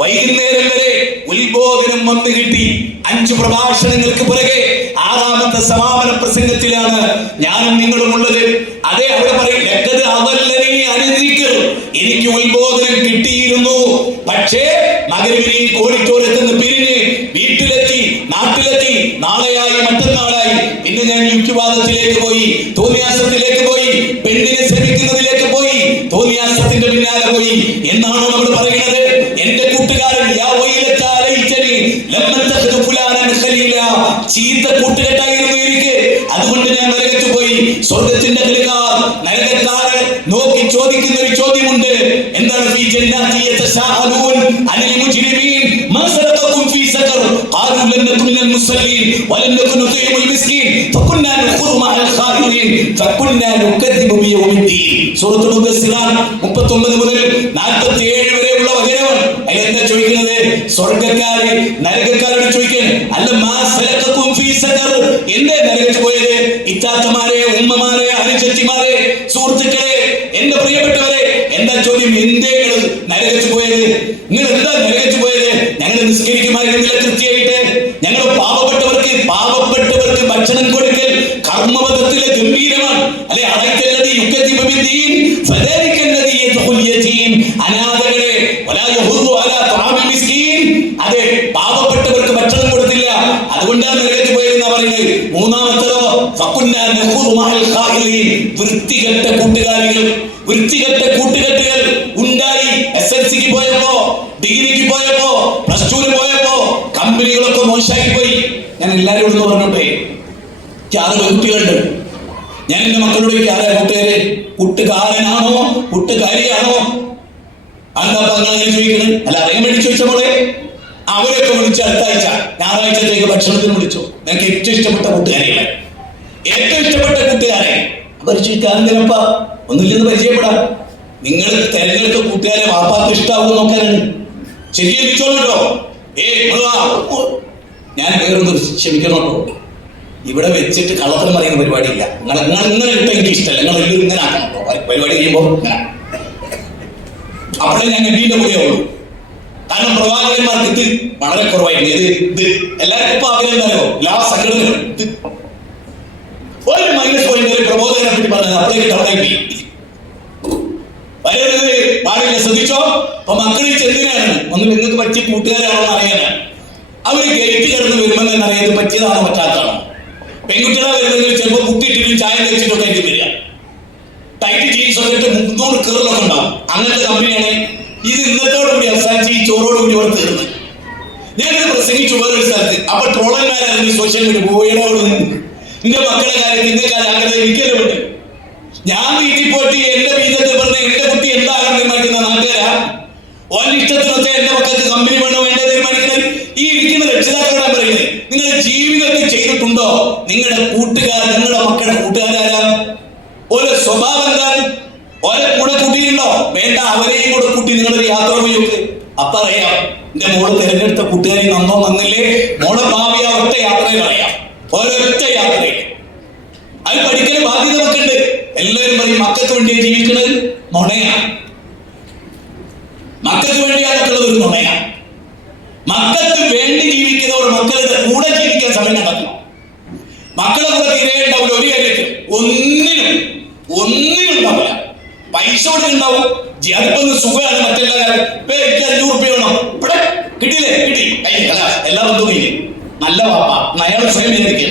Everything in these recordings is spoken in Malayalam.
വൈകുന്നേരം വരെ ഉത്ബോധനം വന്നു കിട്ടി. 5 പ്രഭാഷണങ്ങൾക്ക് പിറകെ 6ാമത്തെ സമാപന പ്രസംഗത്തിലാണ് ഞാനും നിങ്ങളും ഉള്ളത്. അതെ, അവിടെ പറയും എനിക്ക് ഉത്ബോധനം കിട്ടിയിരുന്നു. പക്ഷേ മകരിവിനെ കോഴിക്കോടത്ത് നിന്ന് പിരിഞ്ഞ് വീട്ടിലെത്തി, നാട്ടിലെത്തി. നാളെയായി, മറ്റന്നാളായി. പിന്നെ ഞാൻ യുക്തിവാദത്തിലേക്ക് പോയി, തോന്നിയാസത്തിലേക്ക് പോയി, പെണ്ണിനെ ശ്രമിക്കുന്നതിലേക്ക് പോയി, തോന്നിയാസത്തിന്റെ പിന്നാലെ പോയി എന്നാണോ നമ്മൾ പറയുന്നത്? എന്റെ കൂട്ടുകാരൻ ചീത്ത കൂട്ടുകെട്ടായിരുന്നു എനിക്ക്. അതുകൊണ്ട് ഞാൻ നരകത്തു പോയി. സ്വർഗത്തിന്റെ കളിക്കാർ നരകക്കാരെ നോക്കി ചോദിക്കുന്ന ഒരു ചോദ്യമുണ്ട്. എന്താണ്? സൂറത്തുൽ മുദസ്സിർ 39 മുതൽ 47 വരെയുള്ള വചനമാണ്. അതിലെന്താ ചോദിക്കുന്നത്? സ്വർഗ്ഗക്കാര് നരകക്കാരോട് ചോദിക്കാൻ, അല്ല എന്തേ നരകത്ത് പോയത്? ഇത്താത്തമാരെ, ഉമ്മമാരെ, അനുജത്തിമാരെ, സുഹൃത്തുക്കളെ, എന്റെ പ്രിയപ്പെട്ടവരെ, എന്താ ചോദ്യം? എന്തേ നരകത്ത് പോയത്? നിങ്ങൾ എന്താ നരകത്ത് പോയത്? ഞങ്ങൾ നിസ്കരിക്കുമായിരുന്നില്ല കൃത്യമായിട്ട്. ഞങ്ങൾ പാവപ്പെട്ടവർക്ക് ഭക്ഷണം കൊടുക്കൽ കർമ്മപഥത്തിലെ ഗംഭീരമാണ്. അല്ലെ, അനാഥകളെ അതെ, പാവപ്പെട്ടവർക്ക് ഭക്ഷണം കൊടുത്തില്ല, അതുകൊണ്ടാണ് നരകത്ത് പോയതെന്നാ പറയുന്നത്. മൂന്നാമത്തതോ വൃത്തികെട്ട കൂട്ടുകാരികൾ, വൃത്തികെട്ട കൂട്ടുകെട്ടുകൾ ഉണ്ടായി. SSLCക്ക് പോയപ്പോ, ഡിഗ്രിക്ക് പോയപ്പോ, +2 പോയപ്പോ കമ്പനികളൊക്കെ മോശമായി പോയി. ഞാൻ എല്ലാവരോടും പറഞ്ഞോട്ടെ, 6 കുട്ടികളുണ്ട്. ഞാൻ എന്റെ മക്കളോട് 6 കൂട്ടുകാരെ, കൂട്ടുകാരനാണോ കൂട്ടുകാരിയാണോ എന്താ അങ്ങനെ ചോദിക്കുന്നത്? അല്ല, അറിയാൻ വേണ്ടി ചോദിച്ച പോലെ അവരൊക്കെ വിളിച്ച് അടുത്ത ആഴ്ച ഞായറാഴ്ചത്തേക്ക് ഭക്ഷണത്തിന് വിളിച്ചു. എനിക്ക് ഏറ്റവും ഇഷ്ടപ്പെട്ട കൂട്ടുകാരികളെ, ഏറ്റവും ഇഷ്ടപ്പെട്ട കൂട്ടുകാരെ പരിചയിക്കാനെന്തിനപ്പ ഒന്നുമില്ലെന്ന് പരിചയപ്പെടാം. നിങ്ങൾ തെരഞ്ഞെടുത്ത കൂട്ടുകാരെ വാപ്പാക്ക് ഇഷ്ടാവും നോക്കാനാണ്. ശരിക്കും വിളിച്ചോളൂട്ടോ. ഞാൻ വേറൊന്ന് ക്ഷമിക്കണോട്ടോ. ഇവിടെ വെച്ചിട്ട് കള്ളത്തരം പറയുന്ന പരിപാടിയില്ല. നിങ്ങൾ ഇട്ട എനിക്ക് ഇഷ്ടമല്ല. നിങ്ങൾ എല്ലാവരും ഇങ്ങനെ ആക്കണോ പരിപാടി ചെയ്യുമ്പോൾ. അപ്പോഴേ ഞാൻ എണ്ണീന്റെ കൂടെയുള്ളൂ. കാരണം പ്രവാചകന്മാർക്ക് ഇത് വളരെ കുറവായിരുന്നു. ഇത് എല്ലാവർക്കും ഇപ്പൊ ആഗ്രഹം എല്ലാ സംഘടനകളും ഒരു -. പ്രബോധനെ പറ്റി പറഞ്ഞത് അപ്പോഴേക്ക് ടൗണായി വരരുത്, പാടില്ല. ശ്രദ്ധിച്ചോ. അപ്പൊ മക്കളിൽ ചെന്തിനാണ് ഒന്നും നിങ്ങൾക്ക് പറ്റിയ കൂട്ടുകാരാണോ എന്ന് അറിയാനാണ്. അവര് ഗേറ്റ് കിടന്ന് വരുമ്പോൾ തന്നെ അറിയാൻ പറ്റിയതാണോ പറ്റാത്തതാണോ. പെൺകുട്ടികളെ വരുന്നത് ചിലപ്പോൾ കുത്തിയിട്ടിട്ടും ചായ കഴിച്ചിട്ടൊക്കെ ആയിരിക്കും വരിക. ടൈറ്റ് ജീൻസ് ഒക്കെ ഇട്ട് 300 കീറലൊക്കെ ഉണ്ടാവും. അങ്ങനത്തെ കമ്പനിയാണ് ഇത്. ഇന്നത്തോടുകൂടി അവസാനിച്ച് ഈ ചോറോടുകൂടി ഇവിടെ തീർന്ന്. ഞാനിത് പ്രസംഗിച്ചു വേറൊരു സ്ഥലത്ത്. അപ്പൊ ട്രോളന്മാരായിരുന്നു സോഷ്യൽ മീഡിയ പോയതോട് നിന്റെ മക്കളുടെ കാര്യം നിങ്ങൾക്ക് ആഗ്രഹം എനിക്കല്ലേ ഉണ്ട്. ഞാൻ വീട്ടിൽ പോയിട്ട് എന്റെ വീതത്തെ പറഞ്ഞ് എന്റെ കുട്ടി എന്താകാൻ തീരുമാനിക്കുന്ന നാട്ടുകാരാ? ഓന്റെ ഇഷ്ടത്തിനൊക്കെ എന്റെ മക്കൾക്ക് കമ്പനി വേണോ വേണ്ടത് തീരുമാനിക്കുന്നത് ഈ ഇരിക്കുന്ന രക്ഷിതാക്കളാണ് പറയുന്നത്. നിങ്ങൾ ജീവിതത്തിൽ ചെയ്തിട്ടുണ്ടോ? നിങ്ങളുടെ നിങ്ങളുടെ മക്കളുടെ കൂട്ടുകാരാരാ? ഓരോ സ്വഭാവം എന്താണ്? ഓരോ കൂടെ കൂട്ടിയിട്ടുണ്ടോ? വേണ്ട, അവരെയും കൂടെ കൂട്ടി നിങ്ങളൊരു യാത്ര പോയി നോക്ക്. അപ്പൊ അറിയാം എന്റെ മോള് തിരഞ്ഞെടുത്ത കൂട്ടുകാരി നന്നോ നന്നില്ലേ. മോളെ ഭാവിയ ഒറ്റ യാത്രയിൽ അറിയാം, ഒരൊറ്റ യാത്രയിൽ. അത് പഠിക്കൽ ബാധ്യത വെക്കുന്നുണ്ട്. എല്ലാവരും പറയും മക്കൾക്ക് വേണ്ടിയാ ജീവിക്കുന്നത്. നുണയാണ്. മക്കൾക്ക് വേണ്ടിയാണുള്ളത് ഒരു നുണയാണ്. മക്കൾക്ക് വേണ്ടി ജീവിക്കുന്നവർ മക്കളുടെ കൂടെ ജീവിക്കാൻ സമയം കണ്ടെത്തണം. മക്കളെ കൂടെ തീരെ ഉണ്ടാവില്ല. ഒരു കാര്യത്തിൽ ഒന്നിനും ഉണ്ടാവില്ല. പൈസ കൂടെ ഉണ്ടാവും. അതിപ്പോ സുഖമാണ്. മറ്റെല്ലാ കാര്യം എനിക്ക് 500 രൂപ വേണം. ഇവിടെ കിട്ടിയില്ലേ? കിട്ടി. എല്ലാ ബന്ധുവും നല്ല വാപ്പ അയാൾ സ്വയം വിചാരിക്കുക.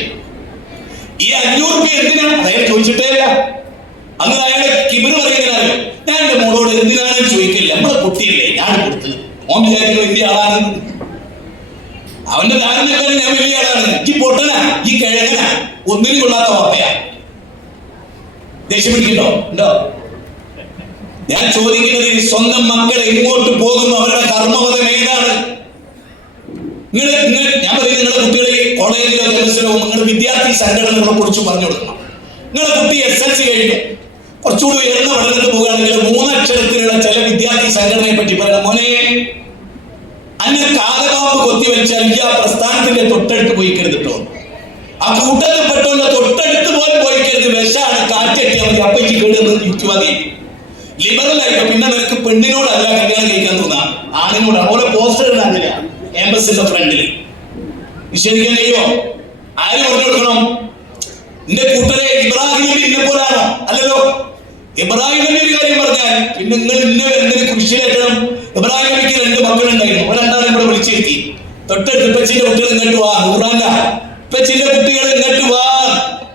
ഈ 500 രൂപ എന്തിനാണ് അയാൾ ചോദിച്ചിട്ടേ ഇല്ല. അന്ന് അയാളുടെ കിബിറ് പറയുന്നതിനാണ്. ഞാൻ എന്റെ മോളോട് എന്തിനാണെന്ന് ചോദിക്കില്ല. നമ്മളെ കുട്ടിയല്ലേ, ഞാൻ കൊടുത്തത്. ഓൻ വിചാരിക്കുന്നത് വലിയ ആളാണ്. അവന്റെ ധാരണക്കാരൻ ഞാൻ വലിയ ആളാണ്. ഈ പൊട്ടനാ, ഈ കിഴങ്ങനാ, ഒന്നിനും കൊള്ളാത്ത വാപ്പയാ. ദേഷ്യം പിടിക്കണ്ടോ? ഉണ്ടോ? ഞാൻ ചോദിക്കുന്നത്, സ്വന്തം മക്കൾ എങ്ങോട്ട് പോകുന്നു? അവരുടെ കർമ്മപഥം ഏതാണ്? ഞാൻ പറയുന്നത് നിങ്ങളുടെ കുട്ടികളെ കോളേജിലോ ക്ലാസ്സിലോ നിങ്ങളുടെ വിദ്യാർത്ഥി സംഘടനകളെ കുറിച്ച് പറഞ്ഞു കൊടുക്കണം. നിങ്ങളുടെ കുട്ടി SSLC കഴിഞ്ഞു, കുറച്ചുകൂടി ഉയർന്ന പഠനത്തിന് പോകുകയാണെങ്കിൽ 3 അക്ഷരത്തിലുള്ള ചില വിദ്യാർത്ഥി സംഘടനയെ പറ്റി പറയണം. മോനെ, അന്ന് കാലപാമ്പ് കൊത്തിവെച്ചാൽ ഈ ആ പ്രസ്ഥാനത്തിന്റെ തൊട്ടടുത്ത് പോയിക്കരുത് കേട്ടോ. ആ കൂട്ടത്തിൽപ്പെട്ടവന്റെ തൊട്ടടുത്ത് പോലും പോയിക്കരുത്. വിഷാണ്, കാറ്റെത്തിയാൽ മതി. അപ്പയ്ക്ക് കേടുന്ന് യുക്തിവാദി ലിബറൽ ആയിട്ട് പിന്നെ നിനക്ക് പെണ്ണിനോടല്ല കല്യാണം കഴിക്കാൻ തോന്നാം, ആണുങ്ങളാണ്. ഓരോ പോസ്റ്റർ ഇടാനില്ല ക്യാമ്പസിന്റെ ഫ്രണ്ടിൽ. നിഷേധിക്കാൻ കഴിയുമോ? ആര് പറഞ്ഞു കൊടുക്കണം? എന്റെ കൂട്ടരെ ഇബ്രാഹിം നബി ഇന്നെ പോലാണോ? അല്ലല്ലോ. ഇബ്രാഹിം നബി ഒരു കാര്യം പറഞ്ഞാൽ പിന്നെ നിങ്ങൾ ഇന്നെ എന്തിന് കുരിശിലേറ്റണം? ഇബ്രാഹിം നബിക്ക് 2 മക്കളുണ്ടായിരുന്നു. രണ്ടാളും ഇവിടെ വിളിച്ചെത്തി. തൊട്ടടുത്ത് ഇപ്പച്ചിന്റെ കുട്ടികൾ ഇങ്ങോട്ട് വാ, നൂറാന്റെ ഇപ്പച്ചിന്റെ കുട്ടികൾ ഇങ്ങോട്ട് വാ,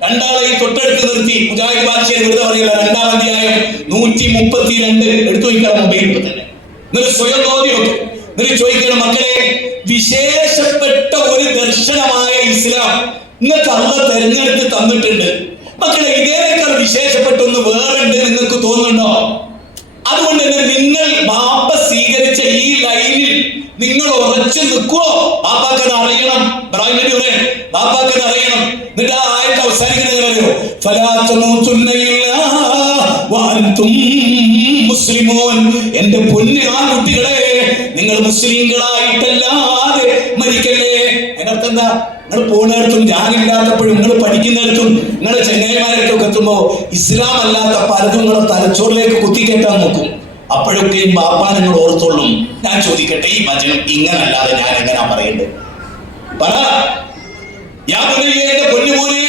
രണ്ടാളെയും തൊട്ടടുത്ത് നിർത്തി. മുജാഹിദ് ബാദ്ശാഹി വെറുതെ പറയില്ല. 2-ാം അധ്യായം 132 എടുത്തു വയ്ക്കണം മൊബൈലിൽ തന്നെ. എന്നിട്ട് സ്വയം തോന്നി വെക്കും. എന്നിട്ട് ചോദിക്കണം, മക്കളെ വിശേഷപ്പെട്ട ഒരു ദർശനമായ ഇസ്ലാം നിങ്ങൾക്ക് അള്ളാഹ് തെരഞ്ഞെടുത്ത് തന്നിട്ടുണ്ട്. മക്കളെ ഇതേക്കാൾ വിശേഷപ്പെട്ടൊന്ന് വേറുണ്ട് നിങ്ങൾക്ക് തോന്നുന്നുണ്ടോ? അതുകൊണ്ട് തന്നെ നിങ്ങൾ ബാപ്പ സ്വീകരിച്ച ഈ ലൈനിൽ നിങ്ങൾ ഉറച്ചു നിൽക്കുവോ? ബാപ്പാക്കത് അറിയണം. ഇബ്രാഹിം നബി പറയും ബാപ്പാക്കത് അറിയണം. എന്നിട്ട് ആ ആയത്ത് അവസാനിക്കുന്നത് ഫലാ തമൂതുന്ന ഇല്ലാ വഅൻതും മുസ്ലിമൂൻ. എന്റെ പൊന്നു ആൺകുട്ടികളെ, നിങ്ങൾ മുസ്ലിങ്ങളായിട്ടല്ലാതെ മരിക്കല്ലേ. അതിനർത്ഥം എന്താ? നിങ്ങൾ പോകുന്നിടത്തും ഞാനില്ലാത്തപ്പോഴും നിങ്ങൾ പഠിക്കുന്നിടത്തും നിങ്ങളുടെ ചെങ്ങായിമാരൊക്കെ എത്തുമ്പോ ഇസ്ലാം അല്ലാത്ത പലതും നിങ്ങളുടെ തലച്ചോറിലേക്ക് കുത്തിക്കേറ്റാൻ നോക്കും. അപ്പോഴൊക്കെയും ബാപ്പ നിങ്ങൾ ഓർത്തോളും. ഞാൻ ചോദിക്കട്ടെ, ഈ വചനം ഇങ്ങനല്ലാതെ ഞാൻ എങ്ങനെയാ പറയേണ്ടത്? പറ. യാ ബുനയ്യ, എന്റെ പൊന്നുമോനെ,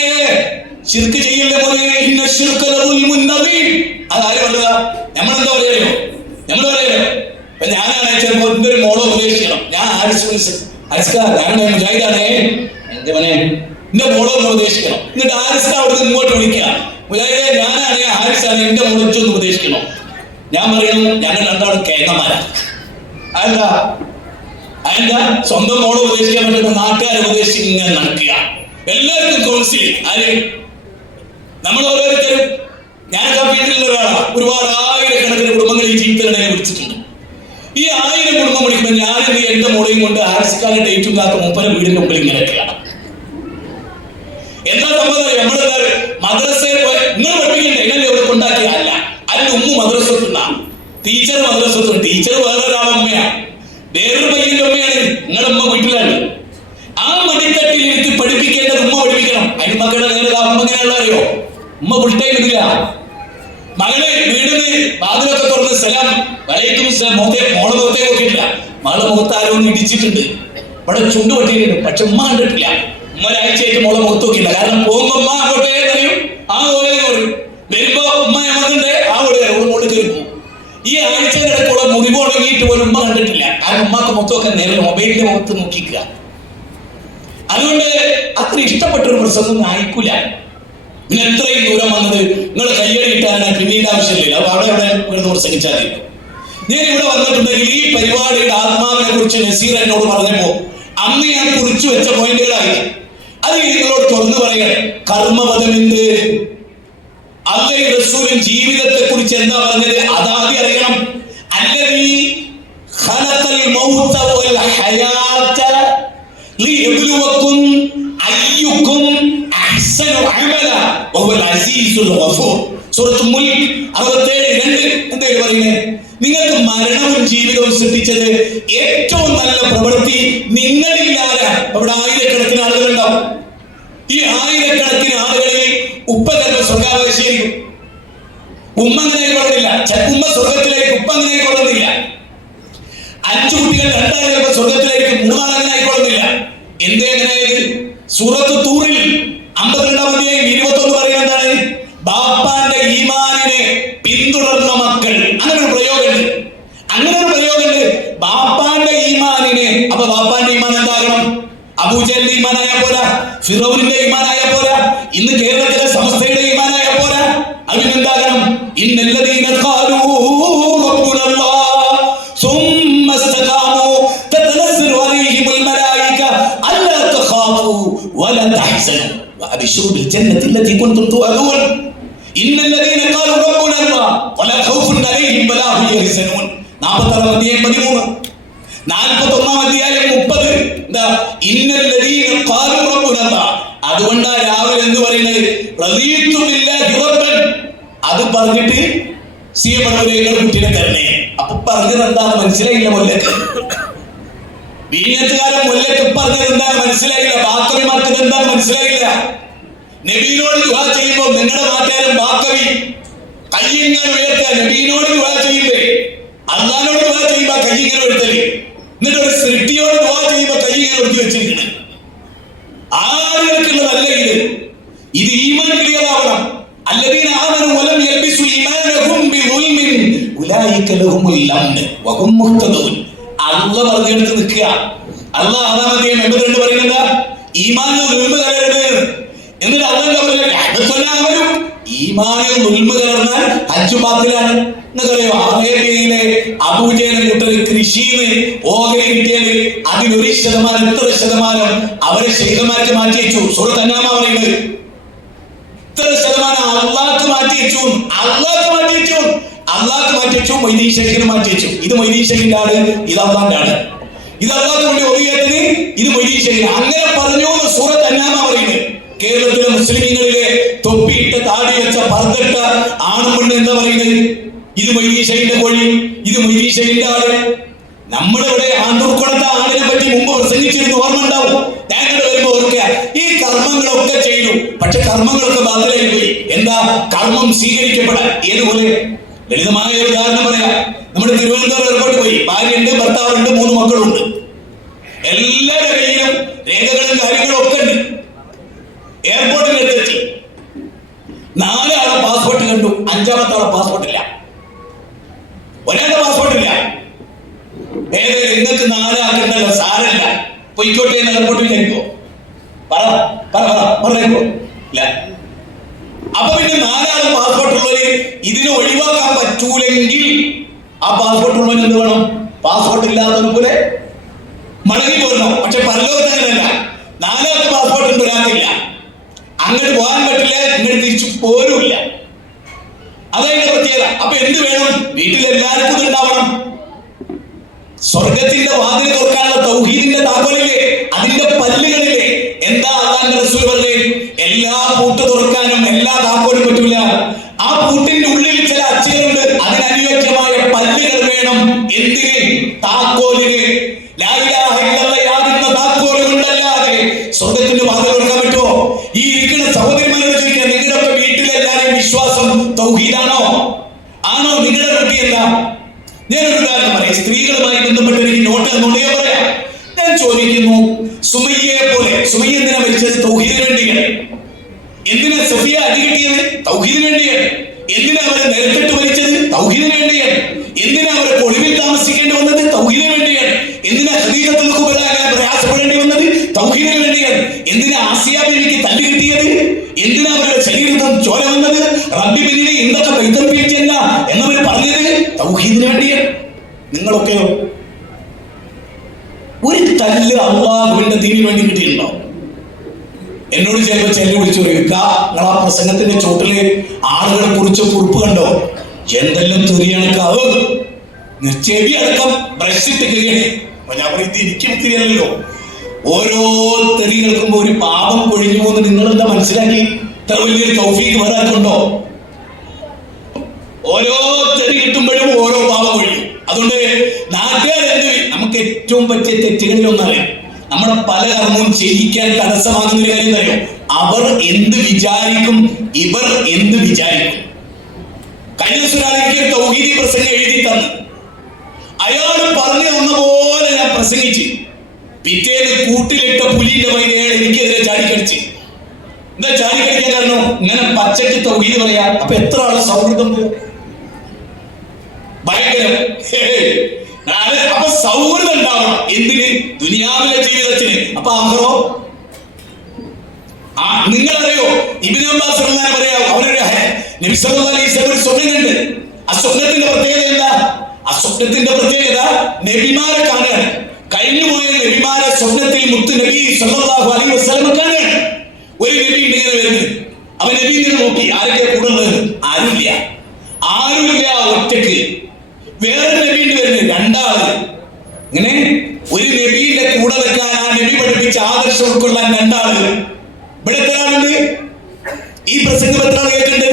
ശിർക്ക് ചെയ്യില്ല മോനെ. ഇന്ന ശിർക ലദുൽമുൻ അദീം. അതാര് പറഞ്ഞതാ? നമ്മളെന്താ പറയോ? നമ്മൾ പറയോ? ഇപ്പൊ ഞാനാണ് ചിലപ്പോ ഒരു മോളെ ഉപദേശിക്കണം. ഞാൻ ഞാനാണ് മുജാഹിദാണേ, എന്റെ മോനെ എന്റെ മോളെ ഒന്ന് ഉപദേശിക്കണം. എന്നിട്ട് ആരിസ്ക അവിടുന്ന് ഇങ്ങോട്ട് വിളിക്കുക, മുജാഹിദേ ഞാനാണ് ഹാരിസാണ്, എന്റെ മോളെ ഒന്ന് ഉപദേശിക്കണം. ഞാൻ പറയണം ഞങ്ങൾ രണ്ടാളും കേരളമാരാ. അതെന്താ സ്വന്തം മോളെ ഉപദേശിക്കാൻ പറ്റുന്ന നാട്ടുകാരെ ഉപദേശിച്ച് ഇങ്ങനെ നടക്കുക. എല്ലാവർക്കും കൗൺസിലിംഗ്. ആര്? നമ്മൾ ഓരോരുത്തരും. ഞാനൊക്കെ വീട്ടിലുള്ള ഒരാളാണ്. ഒരുപാട് ആയിരക്കണക്കിന് കുടുംബങ്ങൾ ഈ ജീവിതത്തിനിടയിൽ വിളിച്ചിട്ടുണ്ട്. ഈ 1000 കുടുംബം വിളിക്കുമ്പോൾ ഞാനെന്ത് എന്റെ മോളെയും കൊണ്ട് ഹാരിസ്ക്കാന്റെ ഡേറ്റും കാത്ത മൂപ്പര വീടിന്റെ മുമ്പിൽ ഇങ്ങനെയൊക്കെയാണ്. എന്താ സംഭവം? നമ്മളെന്താ മദ്രസയിൽ പോയി നിങ്ങൾ പഠിപ്പിക്കണ്ടേ? ഇങ്ങനെ ഇവിടെ കൊണ്ടാക്കിയ അല്ല. അതിന് ഉമ്മ മദ്രസത്തുന്ന ടീച്ചർ മദ്രസത്തുണ്ട്. ടീച്ചർ വേറൊരാളമ്മയാണ്, വേറൊരു പയ്യന്റെ അമ്മയാണ്. നിങ്ങളുടെ ഉമ്മ വീട്ടിലാണ്. ആ മടിത്തട്ടിൽ ഇരുത്തി പഠിപ്പിക്കേണ്ടത് ഉമ്മ പഠിപ്പിക്കണം. അതിന് മക്കളുടെ നേരെ അമ്മ എങ്ങനെയുള്ള അറിയോ? ഉമ്മ ഫുൾടൈം ഇതില്ല. മകളെ വീടിന് വാതിലൊക്കെ തുറന്ന് സലാം വലൈക്കും സലാം മോളെ മുഖത്തേക്ക് നോക്കിയിട്ടില്ല. മകളെ മുഖത്ത് ആരോ ഒന്ന് ഇടിച്ചിട്ടുണ്ട്, ഇവിടെ ചുണ്ട് പൊട്ടിയിട്ടുണ്ട്. പക്ഷെ ഉമ്മ കണ്ടിട്ടില്ല. ഉമ്മ ഒരാഴ്ചയായിട്ട് മോളെ മുഖത്ത് നോക്കിയില്ല. കാരണം പോകുമ്പോ ഉമ്മ അങ്ങോട്ടേ അറിയും, ആ ഓരോ പറയും. വരുമ്പോ ഉമ്മ എമ്മതുണ്ട്, ആ ഓടി മോള് കയറി പോകും. ഈ ആഴ്ചയിലിടയ്ക്കുള്ള മുറിവ് ഉണങ്ങിയിട്ട് പോലും ഉമ്മ കണ്ടിട്ടില്ല. കാരണം ഉമ്മക്ക് മൊത്തമൊക്കെ നേരെ മൊബൈലിന്റെ മുഖത്ത് നോക്കിക്കുക. അതുകൊണ്ട് അത്ര ഇഷ്ടപ്പെട്ടൊരു പ്രസംഗം അയക്കൂല. പിന്നെ എത്രയും ദൂരം വന്നത് നിങ്ങൾ കയ്യടി കിട്ടാനാണ് പിന്നീട് ആവശ്യമില്ല. അപ്പൊ അവിടെ ഇവിടെ പ്രസംഗിച്ചാൽ മതി. ഞാൻ ഇവിടെ വന്നിട്ടുണ്ടെങ്കിൽ ഈ പരിപാടിയുടെ ആത്മാവിനെ കുറിച്ച് നസീർ എന്നോട് പറഞ്ഞപ്പോ അന്ന് ഞാൻ കുറിച്ചു വെച്ച പോയിന്റുകളായി. അത് നിങ്ങളോട് തുറന്നു പറയാൻ. കർമ്മപദം എന്ത്? അല്ലാഹുവിന്റെ റസൂലും ജീവിതത്തെ കുറിച്ച് എന്താ പറഞ്ഞത്? അതാദ്യം അറിയണം. അല്ലദീ ഖലഖൽ മൗത വൽ ഹയാത ലിയബ്ലുവക്കും അയ്യുക്കും അഹ്സനു അമല വഹുവൽ അസീസുൽ ഗഫൂർ. സൂറത്തുൽ മുൽക്ക് 67:2 എന്താ പറയുന്നത്? നിങ്ങൾക്ക് മരണവും ജീവിതവും സൃഷ്ടിച്ചത് ഏറ്റവും നല്ല പ്രവൃത്തി നിങ്ങളില്ലാതെ. അവിടെ ആയിരക്കണക്കിന് ആളുകളുണ്ടാവും. ഈ ആയിരക്കണക്കിന് ആളുകളിൽ ഉപ്പ ചിലപ്പോൾ സ്വർഗാവകാശിയായിരിക്കും. ഉമ്മ അങ്ങനെ കൊള്ളുന്നില്ല. ഉമ്മ സ്വർഗത്തിലേക്ക്, ഉപ്പ അങ്ങനെ കൊള്ളുന്നില്ല. 5 കുട്ടികൾ 2 ചിലപ്പോൾ സ്വർഗത്തിലേക്ക്, 3 അങ്ങനെ ആയിക്കൊള്ളുന്നില്ല. എന്തെങ്ങനെയായത്? സൂറത്ത് തൂറിൽ 52-ാം അധ്യായം 21 പറയുന്നത് എന്താണ്? ബാപ്പാന്റെ ഈമാനിനെ പിന്തുടർന്ന മക്കൾ. അങ്ങനെ ഒരു പ്രയോഗമുണ്ട്. ബാപ്പാന്റെ ഈമാനിനെ. അപ്പൊ ബാപ്പാന്റെ ഈമാൻ എന്താകണം? അബൂജഹലിന്റെ ഈമാനായ പോരാ, ഫിറൗനിന്റെ ഈമാനായ പോരാ, ഇന്ന് കേരളത്തിലെ സമസ്തയുടെ ഈമാനായ പോരാ. അതിനെന്താകണം? ഇന്നല്ലദീന ഖാലൂ റബ്ബുനല്ലാഹ് സുമ്മ ഇസ്തഖാമൂ തതനസ്സലു അലൈഹിമുൽ മലായിക അല്ലാ തഖാഫൂ വലാ തഹ്സനൂ വഅബ്ശിറൂ ബിൽ ജന്നത്തി അല്ലതി കുൻതും തുഅദൂൻ. ഇന്നല്ലദീന ഖാലൂ റബ്ബുനല്ലാഹ് വലാ ഖൗഫുൻ അലൈഹിം വലാ ഹും യഹ്സനൂൻ. 40-ാം അധ്യായം 13. 41-ാം അധ്യായം 30. എന്താ? ഇന്നല്ലദീന ഖാലൂ റബ്ബുനല്ലാഹ്. അതുകൊണ്ടാ രാവിലെ എന്ത് പറയുന്നത്? റദീതു ബില്ലാഹി റബ്ബൻ. അത് പറഞ്ഞിട്ട് സിയബറോരേകൾ കുട്ടിനെ തരണേ. അപ്പൊ പറഞ്ഞത് എന്താണ് മനസ്സിലായില്ല. മുല്ലക്ക് വീഞ്ഞത്തുകാരൻ മുല്ലക്ക് പറഞ്ഞത് എന്താണ് മനസ്സിലായില്ല. ബാക്കവിമാർക്ക് എന്താണ് മനസ്സിലായില്ല. നബീനോട് ദുആ ചെയ്യുമ്പോൾ നിങ്ങളുടെ നാട്ടുകാരൻ ബാക്കവി കയ്യിങ്ങനെ ഉയർത്തുക. നബീനോട് ദുആ ചെയ്യുമ്പേ, അല്ലാഹുവിനോട് ദുആ ചെയ്യുമ്പോ കൈ ഇങ്ങനെ എടുത്തല്. എന്നിട്ട് ഒരു സൃഷ്ടിയോട് ദുആ ചെയ്യുമ്പോ കൈ ഇങ്ങനെ എടുത്ത് വെച്ചിരിക്കണം. ആളുകൾക്കുള്ളതല്ല ഇത്. ഇത് ഈമാൻ ക്ലിയർ ആവണം. അല്ലദീന ആമനു വലം യൽബിസു ഈമാനഹും ബിദുൽമിൻ ഉലൈക ലഹുമുൽ അംൻ വഹും മുഹ്തദൂൻ. അല്ലാഹ് പറഞ്ഞെടുത്ത് നിൽക്കുക. അല്ലാഹ് 6-ാം അധ്യായം 82 പറയുന്നത് ഈമാനിൽ ദുൽമ കലരരുത്. എന്നിട്ട് അല്ലാഹ് പറഞ്ഞു ഈമാനിൽ ദുൽമ കലർന്നാൽ ഹജ്ജ് ബാത്തിലാണ്. എന്നറിയോ, അറേബ്യയിലെ അബൂജഹൽ കൂട്ടർ കൃഷിന്ന് ഓഹരി കിട്ടിയാല് അതിലൊരു ശതമാനം ഇത്ര ശതമാനം അവരെ ശൈഖന്മാർക്ക് മാറ്റി വെച്ചു. സൂറത്ത് അന്നാമ പറയുന്നത് ഇത്ര ശതമാനം അള്ളാഹ്ക്ക് മാറ്റി വെച്ചു. അള്ളാഹ്ക്ക് മാറ്റി വെച്ചു, മൊയ്തീൻ ശൈഖിന് മാറ്റി വെച്ചു. ഇത് മൊയ്തീൻ ശൈഖിന്റെ ആട്, ഇത് അള്ളാന്റെ ആട്. ഇത് അള്ളാഹ്ക്ക് വേണ്ടി ഒതുങ്ങിയതിന് ഇത് മൊയ്തീൻ ശൈഖിന്. അങ്ങനെ പറഞ്ഞു എന്ന് സൂറത്ത് അന്നാമ പറയുന്നത്. കേരളത്തിലെ മുസ്ലിമീങ്ങളിലെ തൊപ്പിയിട്ട താടി വെച്ച പർദ്ദട്ട ആണും പെണ്ണ് എന്താ പറയുന്നത്? ഇത് മൊയ്തീൻ ശൈഖിന്റെ കോഴി, ഇത് മൊയ്തീൻ ശൈഖിന്റെ ആട്. നമ്മളിവിടെ ആണ്ടൂർക്കുളത്തെ ആടിനെ പറ്റി മുമ്പ് പ്രസംഗിച്ചിരുന്നു, ഓർമ്മ ഉണ്ടാവും. ഞങ്ങൾ വരുമ്പോ ഓർക്കുക, ഈ കർമ്മങ്ങളൊക്കെ ചെയ്തു, പക്ഷെ കർമ്മങ്ങളൊക്കെ ബാധിലായി പോയി. എന്താ? കർമ്മം സ്വീകരിക്കപ്പെടാൻ. ഏതുപോലെ? ലളിതമായ ഒരു ഉദാഹരണം പറയാം. നമ്മുടെ തിരുവനന്തപുരം എയർപോർട്ടിൽ പോയി, ഭാര്യയുണ്ട്, ഭർത്താവുണ്ട്, 3 മക്കളുണ്ട്. എല്ലാവരുടെ കയ്യിലും രേഖകളും കാര്യങ്ങളും ഒക്കെ ഉണ്ട്. എയർപോർട്ടിന്റെ അടുത്തെത്തി, 4 ആളെ പാസ്പോർട്ട് കണ്ടു, 5-ാമത്തെ ആളെ പാസ്പോർട്ട് ഇല്ല. ഒരാളുടെ പാസ്പോർട്ട് ഇല്ല. ഏതായാലും ഇന്നത്തെ 4 ആളുണ്ടല്ലോ, സാരല്ല, പൊയ്ക്കോട്ടെ എന്ന് എയർപോർട്ടിൽ വിചാരിക്കോ? പറഞ്ഞേക്കോ? ഇല്ല. അപ്പൊ പിന്നെ 4 ആള് പാസ്പോർട്ട് ഉള്ളവര് ഇതിനെ ഒഴിവാക്കാൻ പറ്റൂലെങ്കിൽ ആ പാസ്പോർട്ട് ഉള്ളവന് എന്ത് വേണം? പാസ്പോർട്ട് ഇല്ലാത്തവനെ പോലെ മടങ്ങി പോരണം. പക്ഷെ പരലോകത്ത് അങ്ങനെയല്ല. 4 ആൾക്ക് പാസ്പോർട്ട് ഉണ്ട്, ഒരാൾക്കില്ല. അങ്ങോട്ട് പോകാൻ പറ്റില്ല, ഇങ്ങോട്ട് തിരിച്ചു പോരുമില്ല. അതതിന്റെ പ്രത്യേകത. അപ്പൊ എന്ത് വേണം? വീട്ടിൽ എല്ലാവർക്കും ഇത് ഉണ്ടാവണം. സ്വർഗത്തിന്റെ വാതിൽ തുറക്കാനുള്ള തൗഹീദിന്റെ താക്കോലില്ലേ, അതിന്റെ പല്ലുകളില്ലേ? എന്താ അല്ലാഹുവിന്റെ റസൂൽ പറഞ്ഞത്? എല്ലാ പൂട്ട് തുറക്കാനും എല്ലാ താക്കോലും പറ്റില്ല. ആ പൂട്ടിന്റെ ഉള്ളിൽ ചില അച്ചുകളുണ്ട്, അതിനനുയോജ്യമായ പല്ലുകൾ വേണം. എന്തിന്? താക്കോലിന്. ലാ ഇലാഹ ഇല്ലല്ലാഹ് യാതൊന്ന താക്കോലുകൊണ്ടല്ലാതെ സ്വർഗത്തിന്റെ വാതിൽ തുറക്കാൻ പറ്റുമോ? ഈ ഇരിക്കുന്ന സഹോദരിമാരോട് ചോദിക്കുക, നിങ്ങളുടെ വീട്ടിലെല്ലാവരും വിശ്വാസം തൗഹീദാണോ? ആണോ? നിങ്ങളുടെ കുട്ടി എന്താ? ഞാനൊരു ഉദാഹരണം പറയാം. സ്ത്രീകളുമായി ബന്ധപ്പെട്ട് എനിക്ക് നോട്ട് തന്നുകൊണ്ട് ഞാൻ പറയാം. ഞാൻ ചോദിക്കുന്നു, സുമയ്യയെ പോലെ, സുമയ്യ എന്തിനാ മരിച്ചത്? തൗഹീദിന് വേണ്ടിയാണ്. എന്തിനാ സഫിയ അടി കിട്ടിയത്? തൗഹീദിന് വേണ്ടിയാണ്. എന്തിനാ അവരെ നിരത്തിട്ട് മരിച്ചത്? തൗഹീദിന് വേണ്ടിയാണ്. എന്തിനാ അവരെ ഒളിവിൽ താമസിക്കേണ്ടി വന്നത്? തൗഹീദിന് വേണ്ടിയാണ്. എന്തിനാ ഖദീജത്തുൽ കുബ്ര അങ്ങനെ പ്രയാസപ്പെടേണ്ടി വന്നത്? തൗഹീദിന് വേണ്ടിയാണ്. എന്തിനാ ആസിയ ബീവിക്ക് തല്ല് കിട്ടിയത്? എന്തിനാ അവരുടെ ശരീരത്തിൽ ചോര വന്നത്? റബ്ബി ബിന്നിനെ എന്തൊക്കെ വൈദ്യപ്പിച്ചല്ല എന്നവർ പറഞ്ഞത് തൗഹീദിന് വേണ്ടിയാണ്. നിങ്ങളൊക്കെയോ ഒരു തല്ല് അള്ളാഹുവിന്റെ ദീനിന് വേണ്ടി കിട്ടിയിട്ടുണ്ടോ? എന്നോട് ചിലപ്പോൾ ചെല്ലു വിളിച്ചു ചോദിക്കുക, നിങ്ങൾ ആ പ്രസംഗത്തിന്റെ ചോട്ടില് ആളുകളെ കുറിച്ച് കുറിപ്പ് കണ്ടോ? എന്തെല്ലാം തുരിയണക്കാവ് ചെവി അടക്കം ബ്രഷ് ഇട്ടിക്കുകയാണ്. അപ്പൊ ഞാൻ പറയുന്നത് എനിക്ക് ഒത്തിരിയല്ലോ. ഓരോ തെറി കേൾക്കുമ്പോ ഒരു പാപം കൊഴിഞ്ഞു പോകുന്നത് നിങ്ങളെന്താ മനസ്സിലാക്കി? ഇത്ര വലിയൊരു തൗഫീഖ് വരാത്തുണ്ടോ? ഓരോ തെറി കിട്ടുമ്പോഴും ഓരോ പാപം കൊഴിയും. അതുകൊണ്ട് നാട്ടുകാരെന്ത്, നമുക്ക് ഏറ്റവും പറ്റിയ തെറ്റുകളിലൊന്നറിയാം. നമ്മുടെ പല കർമ്മവും ചെയ്യിക്കാൻ തടസ്സമാകുന്ന ഒരു കാര്യം അറിയോ? അവർ എന്ത് വിചാരിക്കും, ഇവർ എന്ത് വിചാരിക്കും. കഴിഞ്ഞ ദിവസം ഒരാളെനിക്ക് ഒരു തൗഹീദി പ്രസംഗം എഴുതി തന്നു. അയാൾ പറഞ്ഞു തന്ന പോലെ ഞാൻ പ്രസംഗിച്ച്, പിറ്റേന്ന് കൂട്ടിലിട്ട പുലിന്റെ വൈകയാണ് എനിക്കെതിരെ ചാടിക്കടിച്ച്. എന്താ ചാടിക്കടിക്കാൻ കാരണം? ഇങ്ങനെ പച്ചക്ക് തൗഹീദ് പറയാ. അപ്പൊ എത്ര ആളെ സൗഹൃദം പോകും? ഭയങ്കരം. അപ്പൊ സൗഹൃദം ഉണ്ടാവണം. എന്തിന്? ദുനിയാവിലെ ജീവിതത്തിന്. അപ്പൊ ആഹ്റോ നിങ്ങളറിയോ? ഇബ്നു അബ്ബാസ് റളിയല്ലാഹു പറയാ, അവരുടെ നബി സല്ലല്ലാഹു അലൈഹി വസല്ലം ഒരു സ്വപ്നം കണ്ട്. ആ സ്വപ്നത്തിന്റെ പ്രത്യേകത എന്താ? ആ സ്വപ്നത്തിന്റെ പ്രത്യേകത നബിമാരെ കാണാൻ. കഴിഞ്ഞുപോയ നബിമാരെ സ്വപ്നത്തിൽ മുത്ത് നബി സല്ലല്ലാഹു അലൈഹി വസല്ലം കാണാൻ. ഒരു നബി ഇങ്ങനെ വരുന്നു. അവൻ നബി ഇങ്ങനെ നോക്കി, ആരൊക്കെ കൂടെ ഉള്ളത്? ആരുമില്ല. ഒറ്റക്ക്. വേറെ നബിന്റെ വരുന്നത് 2 ആള്. ഇങ്ങനെ ഒരു നബിയുടെ കൂടെ വെക്കാൻ ആ നബി പഠിപ്പിച്ച ആദർശം ഉൾക്കൊള്ളാൻ 2 ആള്. ഇവിടെ എത്ര ആളുണ്ട്? ഈ പ്രസംഗം എത്ര ആൾ കേൾക്കുന്നുണ്ട്?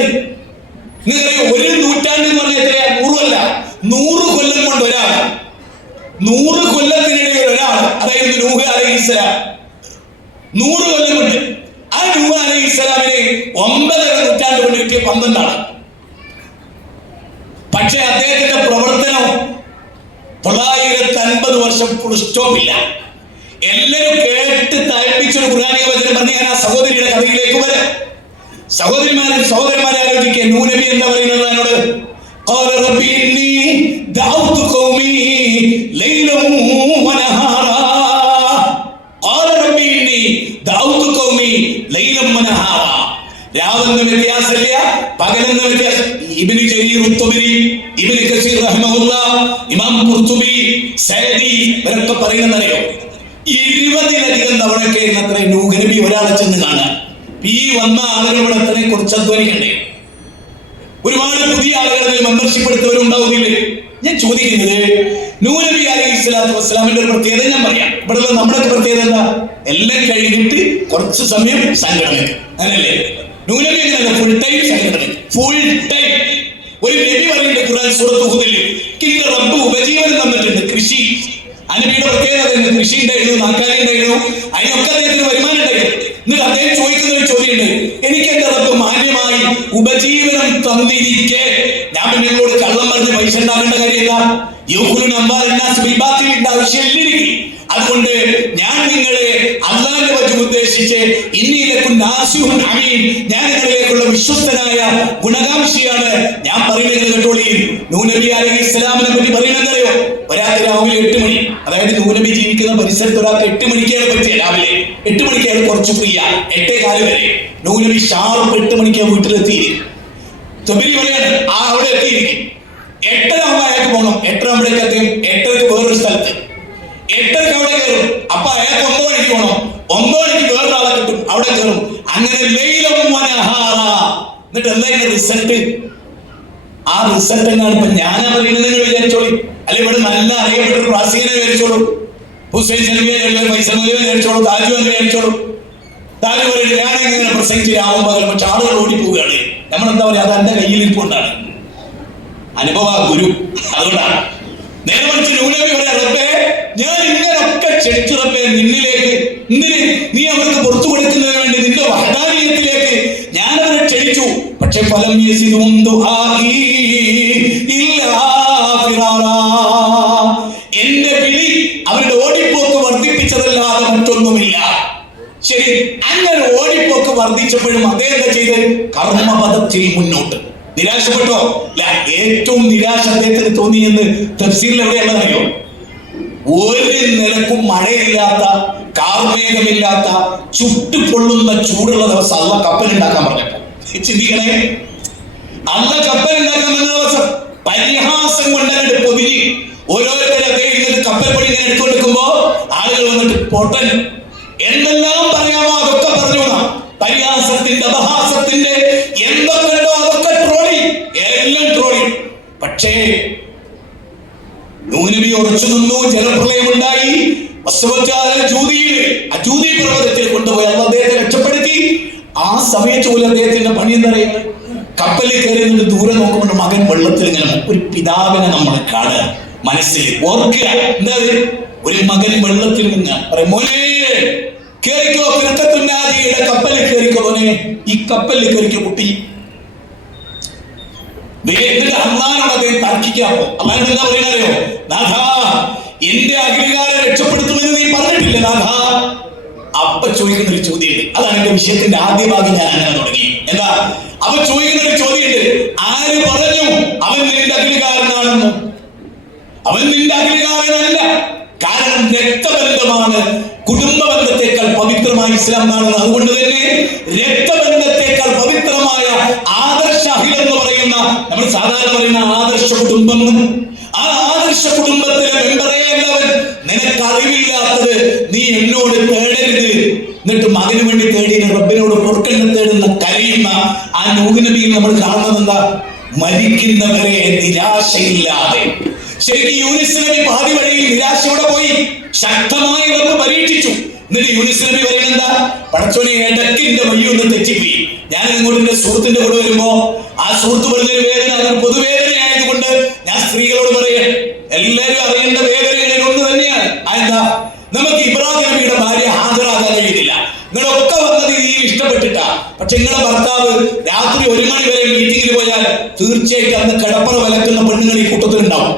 നിങ്ങൾക്കറിയോ? 1 നൂറ്റാണ്ട് എന്ന് പറഞ്ഞാൽ എത്രയാ? 100 അല്ല, 100 കൊല്ലം കൊണ്ട് ഒരാൾ, 100 കൊല്ലത്തിനിടയിൽ ഒരാൾ, അതായത് നൂഹ് അലൈഹിസ്സലാം. 100 കൊല്ലം കൊണ്ട്. ആ നൂഹ് അലൈഹിസ്സലാമിനെ 9 നൂറ്റാണ്ട് കൊണ്ട് കിട്ടിയ 12 ആണ്. പക്ഷെ അദ്ദേഹത്തിന്റെ പ്രവർത്തനം 900 വർഷം ഫുൾ സ്റ്റോപ്പ് ഇല്ല. എല്ലാവരും കേട്ട് തയ്പ്പിച്ചൊരു ഖുർആനിക വചനം പറഞ്ഞ് ഞാൻ ആ സഹോദരിയുടെ കഥയിലേക്ക് വരാം. സഹോദരന്മാരെ ആലോചിക്കുക. നൂഹ് നബി എന്താ പറയുന്നത് എന്നോട്? قال رب إني دعوت قومي ليلا ونهارا قال رب إني دعوت قومي ليلا ونهارا. രാവെന്ന വ്യത്യാസമില്ല, പകലെന്ന വ്യത്യാസം. ഇബ്നു ജരീർ ഉത്തബരി, ഇബ്നു കസീർ റഹ്മഹുല്ലാഹ്, ഇമാം ഖുർതുബി, സഅദി ഇവരൊക്കെ പറയുന്നതറിയോ? 20-ലധികം തവണയൊക്കെ അത്ര നൂഹ് നബി ഒരാളെ ചെന്ന് കാണാൻ. ഈ വന്ന ആളുകളുടെ അത്രയെ കുറിച്ച് അധ്വാനിക്കണ്ടേ? ഒരുപാട് പുതിയ ആളുകൾ മെമ്പർഷിപ്പ് എടുത്തവരുണ്ടാവുന്നില്ലേ? ഞാൻ ചോദിക്കുന്നത്, നൂഹ് നബി അലൈഹിസ്സലാത്തു വസ്സലാമിന്റെ ഒരു പ്രത്യേകത ഞാൻ പറയാം. ഇവിടെ നമ്മുടെ പ്രത്യേകത എന്താ? എല്ലാം കഴിഞ്ഞിട്ട് കുറച്ച് സമയം സംഘടന, അങ്ങനല്ലേ? നൂഹ് നബി എങ്ങനെയല്ല, ഫുൾ ടൈം സംഘടന, ഫുൾ ടൈം. ഒരു നബി പറയുന്നുണ്ട് ഖുർആൻ സൂറത്ത് ഹൂദിൽ, കിന്റെ റബ്ബ് ഉപജീവനം തന്നിട്ടുണ്ട്, കൃഷി. ആ നബിയുടെ പ്രത്യേകത കൃഷി ഉണ്ടായിരുന്നു, നാക്കാലി ഉണ്ടായിരുന്നു, അതിനൊക്കെ അദ്ദേഹത്തിന് വരുമാനം ഉണ്ടായിരുന്നു. എന്നിട്ട് അദ്ദേഹം ചോദിക്കുന്ന ഒരു ചോദ്യമുണ്ട്, എനിക്ക് എന്റെ റബ്ബ് മാന്യമായി ഉപജീവനം തന്നിരിക്കെ ഞാൻ നിങ്ങളോട് കള്ളം പറഞ്ഞ് പൈസ ഉണ്ടാക്കേണ്ട കാര്യമില്ല. ആവശ്യമില്ല. അതുകൊണ്ട് ഞാൻ നിങ്ങളെ അള്ളാന്റെ വചനം ഉദ്ദേശിച്ച് ഞാൻ നിങ്ങളിലേക്കുള്ള വിശ്വസ്തനായ ഗുണകാംക്ഷിയാണ്. ഞാൻ പറയുന്നത് കേട്ടോളി. നൂഹ് നബി അലൈഹിസ്സലാമിനെ പറ്റി പറയുന്നതറിയോ? ഒരാൾക്ക് രാവിലെ 8 മണി, അതായത് നൂഹ് നബി ജീവിക്കുന്ന പരിസരത്ത് ഒരാൾക്ക് 8 മണിക്കാണ് പറ്റിയ. രാവിലെ 8 മണിക്കാണ് കുറച്ച് ഫ്രീ, 8:15 വരെ. നൂഹ് നബി ഷാർപ്പ് 8 മണിക്കാണ് വീട്ടിലെത്തിയിരിക്കും. തൊബരി പറയാണ് അവിടെ എത്തിയിരിക്കും. 8:30 ആകുമ്പോൾ അയാൾക്ക് പോകണം. 8:30 ആകുമ്പോഴേക്ക് അദ്ദേഹം 8:30 വേറൊരു സ്ഥലത്ത്, 8:30 അവിടെ കയറും. അപ്പൊ അയാൾക്ക് 9 മണിക്ക് പോകണം. 9 മണിക്ക് വേറൊരാളെ കിട്ടും, അവിടെ കയറും. അങ്ങനെ ലൈലം വനഹാറ. എന്നിട്ട് എന്തായാലും റിസൾട്ട്, ആ റിസൾട്ട് എന്നാണ് ഇപ്പൊ ഞാനാ പറയുന്നത്. നിങ്ങൾ വിചാരിച്ചോളൂ, അല്ലെ ഇവിടെ നല്ല അറിയപ്പെട്ട ഒരു പ്രാസീനെ വിചാരിച്ചോളൂ, ഹുസൈൻ സൽവിയെ വിചാരിച്ചോളൂ, താജു എന്ന് വിചാരിച്ചോളൂ. താജു പറയുന്നത് ഞാൻ എങ്ങനെ പ്രസംഗിച്ച് രാവും പകലും, പക്ഷെ ആളുകൾ ഓടിപ്പോവുകയാണ്. നമ്മളെന്താ പറയുക, അത് എന്റെ കയ്യിൽ ഇരിപ്പുണ്ടാണ്, അനുഭവ ഗുരു. അതുകൊണ്ടാണ് നേരെ മറിച്ച് നൂഹ് നബി പറയാ, റബ്ബേ ഞാൻ ഇങ്ങനൊക്കെ ക്ഷണിച്ചു റബ്ബേ നിന്നിലേക്ക്, എന്തിന്? നീ അവർക്ക് പുറത്തു കൊടുക്കുന്നതിന് വേണ്ടി, നിന്റെ വഹദാനിയത്തിലേക്ക് ഞാൻ അവരെ ക്ഷണിച്ചു. പക്ഷെ ഫലം യസിദും ദുആഇ ഇല്ലാ ഫിറാറാ. എന്റെ വിളി അവരുടെ ഓടിപ്പോക്ക് വർദ്ധിപ്പിച്ചതല്ലാതെ മറ്റൊന്നുമില്ല. ശരി, അങ്ങനെ ഓടിപ്പോക്ക് വർദ്ധിച്ചപ്പോഴും അദ്ദേഹം എന്താ ചെയ്ത്? കർമ്മപദത്തിൽ മുന്നോട്ട്. നിരാശപ്പെട്ടോ? അല്ല, ഏറ്റവും നിരാശ അദ്ദേഹത്തിന് തോന്നിയെന്ന് തഫ്സീറിൽ എവിടെയുള്ളതറിയോ? ഒരു നിലക്കും മഴയില്ലാത്ത, കാർമേഘമില്ലാത്ത, ചുട്ടുപൊള്ളുന്ന ചൂടുള്ള ദിവസം അള്ള കപ്പലുണ്ടാക്കാൻ പറഞ്ഞപ്പോ ചിന്തിക്കണേ. അള്ള കപ്പലുണ്ടാക്കാൻ പറഞ്ഞ ദിവസം പരിഹാസം കൊണ്ടങ്ങോട്ട് പൊതിഞ്ഞ് ഓരോരുത്തരും അദ്ദേഹം ഇരുന്നിട്ട് കപ്പൽ പണി ഇങ്ങനെ എടുത്തുകൊടുക്കുമ്പോ ആളുകൾ വന്നിട്ട് പൊട്ടൻ എന്തെല്ലാം പറയാമോ അതൊക്കെ പറഞ്ഞു. പരിഹാസത്തിന്റെ, അപഹാസത്തിന്റെ എന്തൊക്കെ ഉണ്ടോ അതൊക്കെ ട്രോളി, എല്ലാം ട്രോളി. പക്ഷേ നൂഹ് നബി ഉറച്ചു നിന്നു. ജലപ്രളയമുണ്ടായി. ജൂദി പർവ്വതത്തിൽ കൊണ്ടുപോയി അള്ളാഹ് അദ്ദേഹത്തെ രക്ഷപ്പെടുത്തി. ആ സമയത്ത് പോലും അദ്ദേഹത്തിന്റെ പണി എന്താ പറയുക? കപ്പലിൽ കയറി നിന്ന് ദൂരെ നോക്കുമ്പോൾ മകൻ വെള്ളത്തിൽ ഇങ്ങനെ, ഒരു പിതാവിനെ നമ്മൾ കാണുക, മനസ്സിൽ ഓർക്കുക. എന്താ ഒരു മകൻ വെള്ളത്തിൽ നിന്ന് പറയും, മോനെ കേറിക്കോ, ഫിർഖത്തുന്നാദിയുടെ കപ്പലിൽ കേറിക്കോ മോനെ, ഈ കപ്പലിൽ കേറിക്കോ കുട്ടി. അള്ളാഹിനോട് അദ്ദേഹം തർക്കിക്കാമോ? അള്ളാഹിനോട് എന്താ പറയുന്നറിയോ? നാഥാ എന്റെ അഖിലുകാരെ രക്ഷപ്പെടുത്തുമെന്ന് നീ പറഞ്ഞിട്ടില്ല നാഥാ. അപ്പ ചോദിക്കുന്ന ഒരു ചോദ്യമുണ്ട്. അതാണ് എന്റെ വിഷയത്തിന്റെ ആദ്യ ഭാഗം. ഞാൻ അങ്ങനെ തുടങ്ങി. എന്താ അപ്പൊ ചോദിക്കുന്ന ഒരു ചോദ്യമുണ്ട്, ആര് പറഞ്ഞു അവൻ നിന്റെ അഖിലുകാരനാണെന്ന്? അവൻ നിന്റെ അഖിലുകാരനല്ല. കാരണം രക്തബന്ധമാണ് കുടുംബ ബന്ധത്തെക്കാൾ പവിത്രമായ ഇസ്ലാം കാണുന്നത്. അതുകൊണ്ട് തന്നെ രക്തബന്ധത്തെക്കാൾ പവിത്രമായ ആദർശ അഖിൽ എന്ന് പറയുന്ന, നമ്മൾ സാധാരണ പറയുന്ന ആദർശ കുടുംബം, ആ ആദർശ കുടുംബത്തിലെ മെമ്പറേ അല്ലവൻ. നിനക്ക് അറിവില്ലാത്തത് നീ എന്നോട് തേടരുത്. എന്നിട്ട് മകന് വേണ്ടി തേടിയ റബ്ബിനോട് പൊറുക്കലിനെ തേടുന്ന, കരയുന്ന ആ നൂഹ് നബിയിൽ നമ്മൾ കാണുന്നത് എന്താ? മരിക്കുന്നവരെ നിരാശയില്ലാതെ. ശരിക്കും യൂനുസ് നബി പാതി വഴിയിൽ നിരാശയോടെ പോയി. ശക്തമായി റബ്ബ് പരീക്ഷിച്ചു. എന്നിട്ട് യൂനുസ് നബി പറയുന്നത് എന്താ? പടച്ചോനെ ഇടക്കിന്റെ വഴിയൊന്ന് തെറ്റിപ്പോയി. ഞാൻ ഇങ്ങോട്ട് എന്റെ സുഹൃത്തിന്റെ കൂടെ വരുമ്പോ ആ സുഹൃത്ത് പറഞ്ഞൊരു വേദന, അതൊരു പൊതുവേദന ആയതുകൊണ്ട് ഞാൻ സ്ത്രീകളോട് പറയാം, എല്ലാവരും അറിയേണ്ട വേദനകളിൽ ഒന്ന് തന്നെയാണ്. അതെന്താ? നമുക്ക് ഇബ്രാഹിം നബിയുടെ ഭാര്യ ഹാജരാകാൻ കഴിയുന്നില്ല. നിങ്ങളൊക്കെ വന്നത് ഈ ഇഷ്ടപ്പെട്ടിട്ടാ. പക്ഷെ നിങ്ങളുടെ ഭർത്താവ് രാത്രി 1 മണി വരെ മീറ്റിംഗിൽ പോയാൽ തീർച്ചയായിട്ടും അന്ന് കിടപ്പറ വിലക്കുന്ന പെണ്ണുങ്ങൾ ഈ കൂട്ടത്തിലുണ്ടാവും.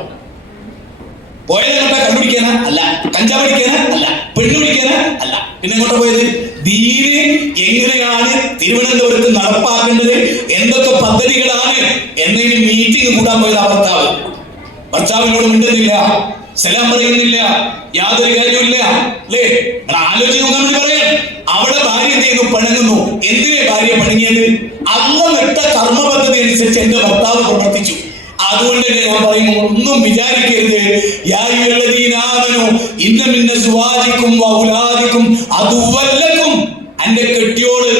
പോയാൽ പിടിക്കാനാ? അല്ല. കഞ്ചാവ് പിടിക്കാനാ? അല്ല. പെണ്ണ് പിടിക്കാനാ? അല്ല. പിന്നെ എങ്ങോട്ടാ പോയത്? ദീന് എങ്ങനെയാണ് തിരുവനന്തപുരത്ത് നടപ്പാക്കേണ്ടത്, എന്തൊക്കെ പദ്ധതികളാണ് എന്നതിന് മീറ്റിംഗ് കൂടാൻ പോയത് ആ ഭർത്താവ്. ഭർത്താവിനോട് മിണ്ടുന്നില്ല, സലാം പറയുന്നില്ല, യാതൊരു കാര്യമില്ല. അല്ലേ? ആലോചിച്ച് നോക്കാൻ വേണ്ടി പറയാം. അവിടെ ഭാര്യ എന്ത് ചെയ്യുന്നു? പണങ്ങുന്നു. എന്തിനെ ഭാര്യ പണങ്ങിയത്? അന്ന് വിട്ട കർമ്മ പദ്ധതി അനുസരിച്ച് എന്റെ ഭർത്താവ് പ്രവർത്തിച്ചു. അതുകൊണ്ട് തന്നെ ഞാൻ പറയുമ്പോൾ ഒന്നും വിചാരിക്കരുത്. യാ അയ്യുഹല്ലദീന ആമനൂ ഇന്ന മിൻ അസ്വാജികും വഔലാദികും അദുവ്വലക്കും. അന്റെ കെട്ടിയോള്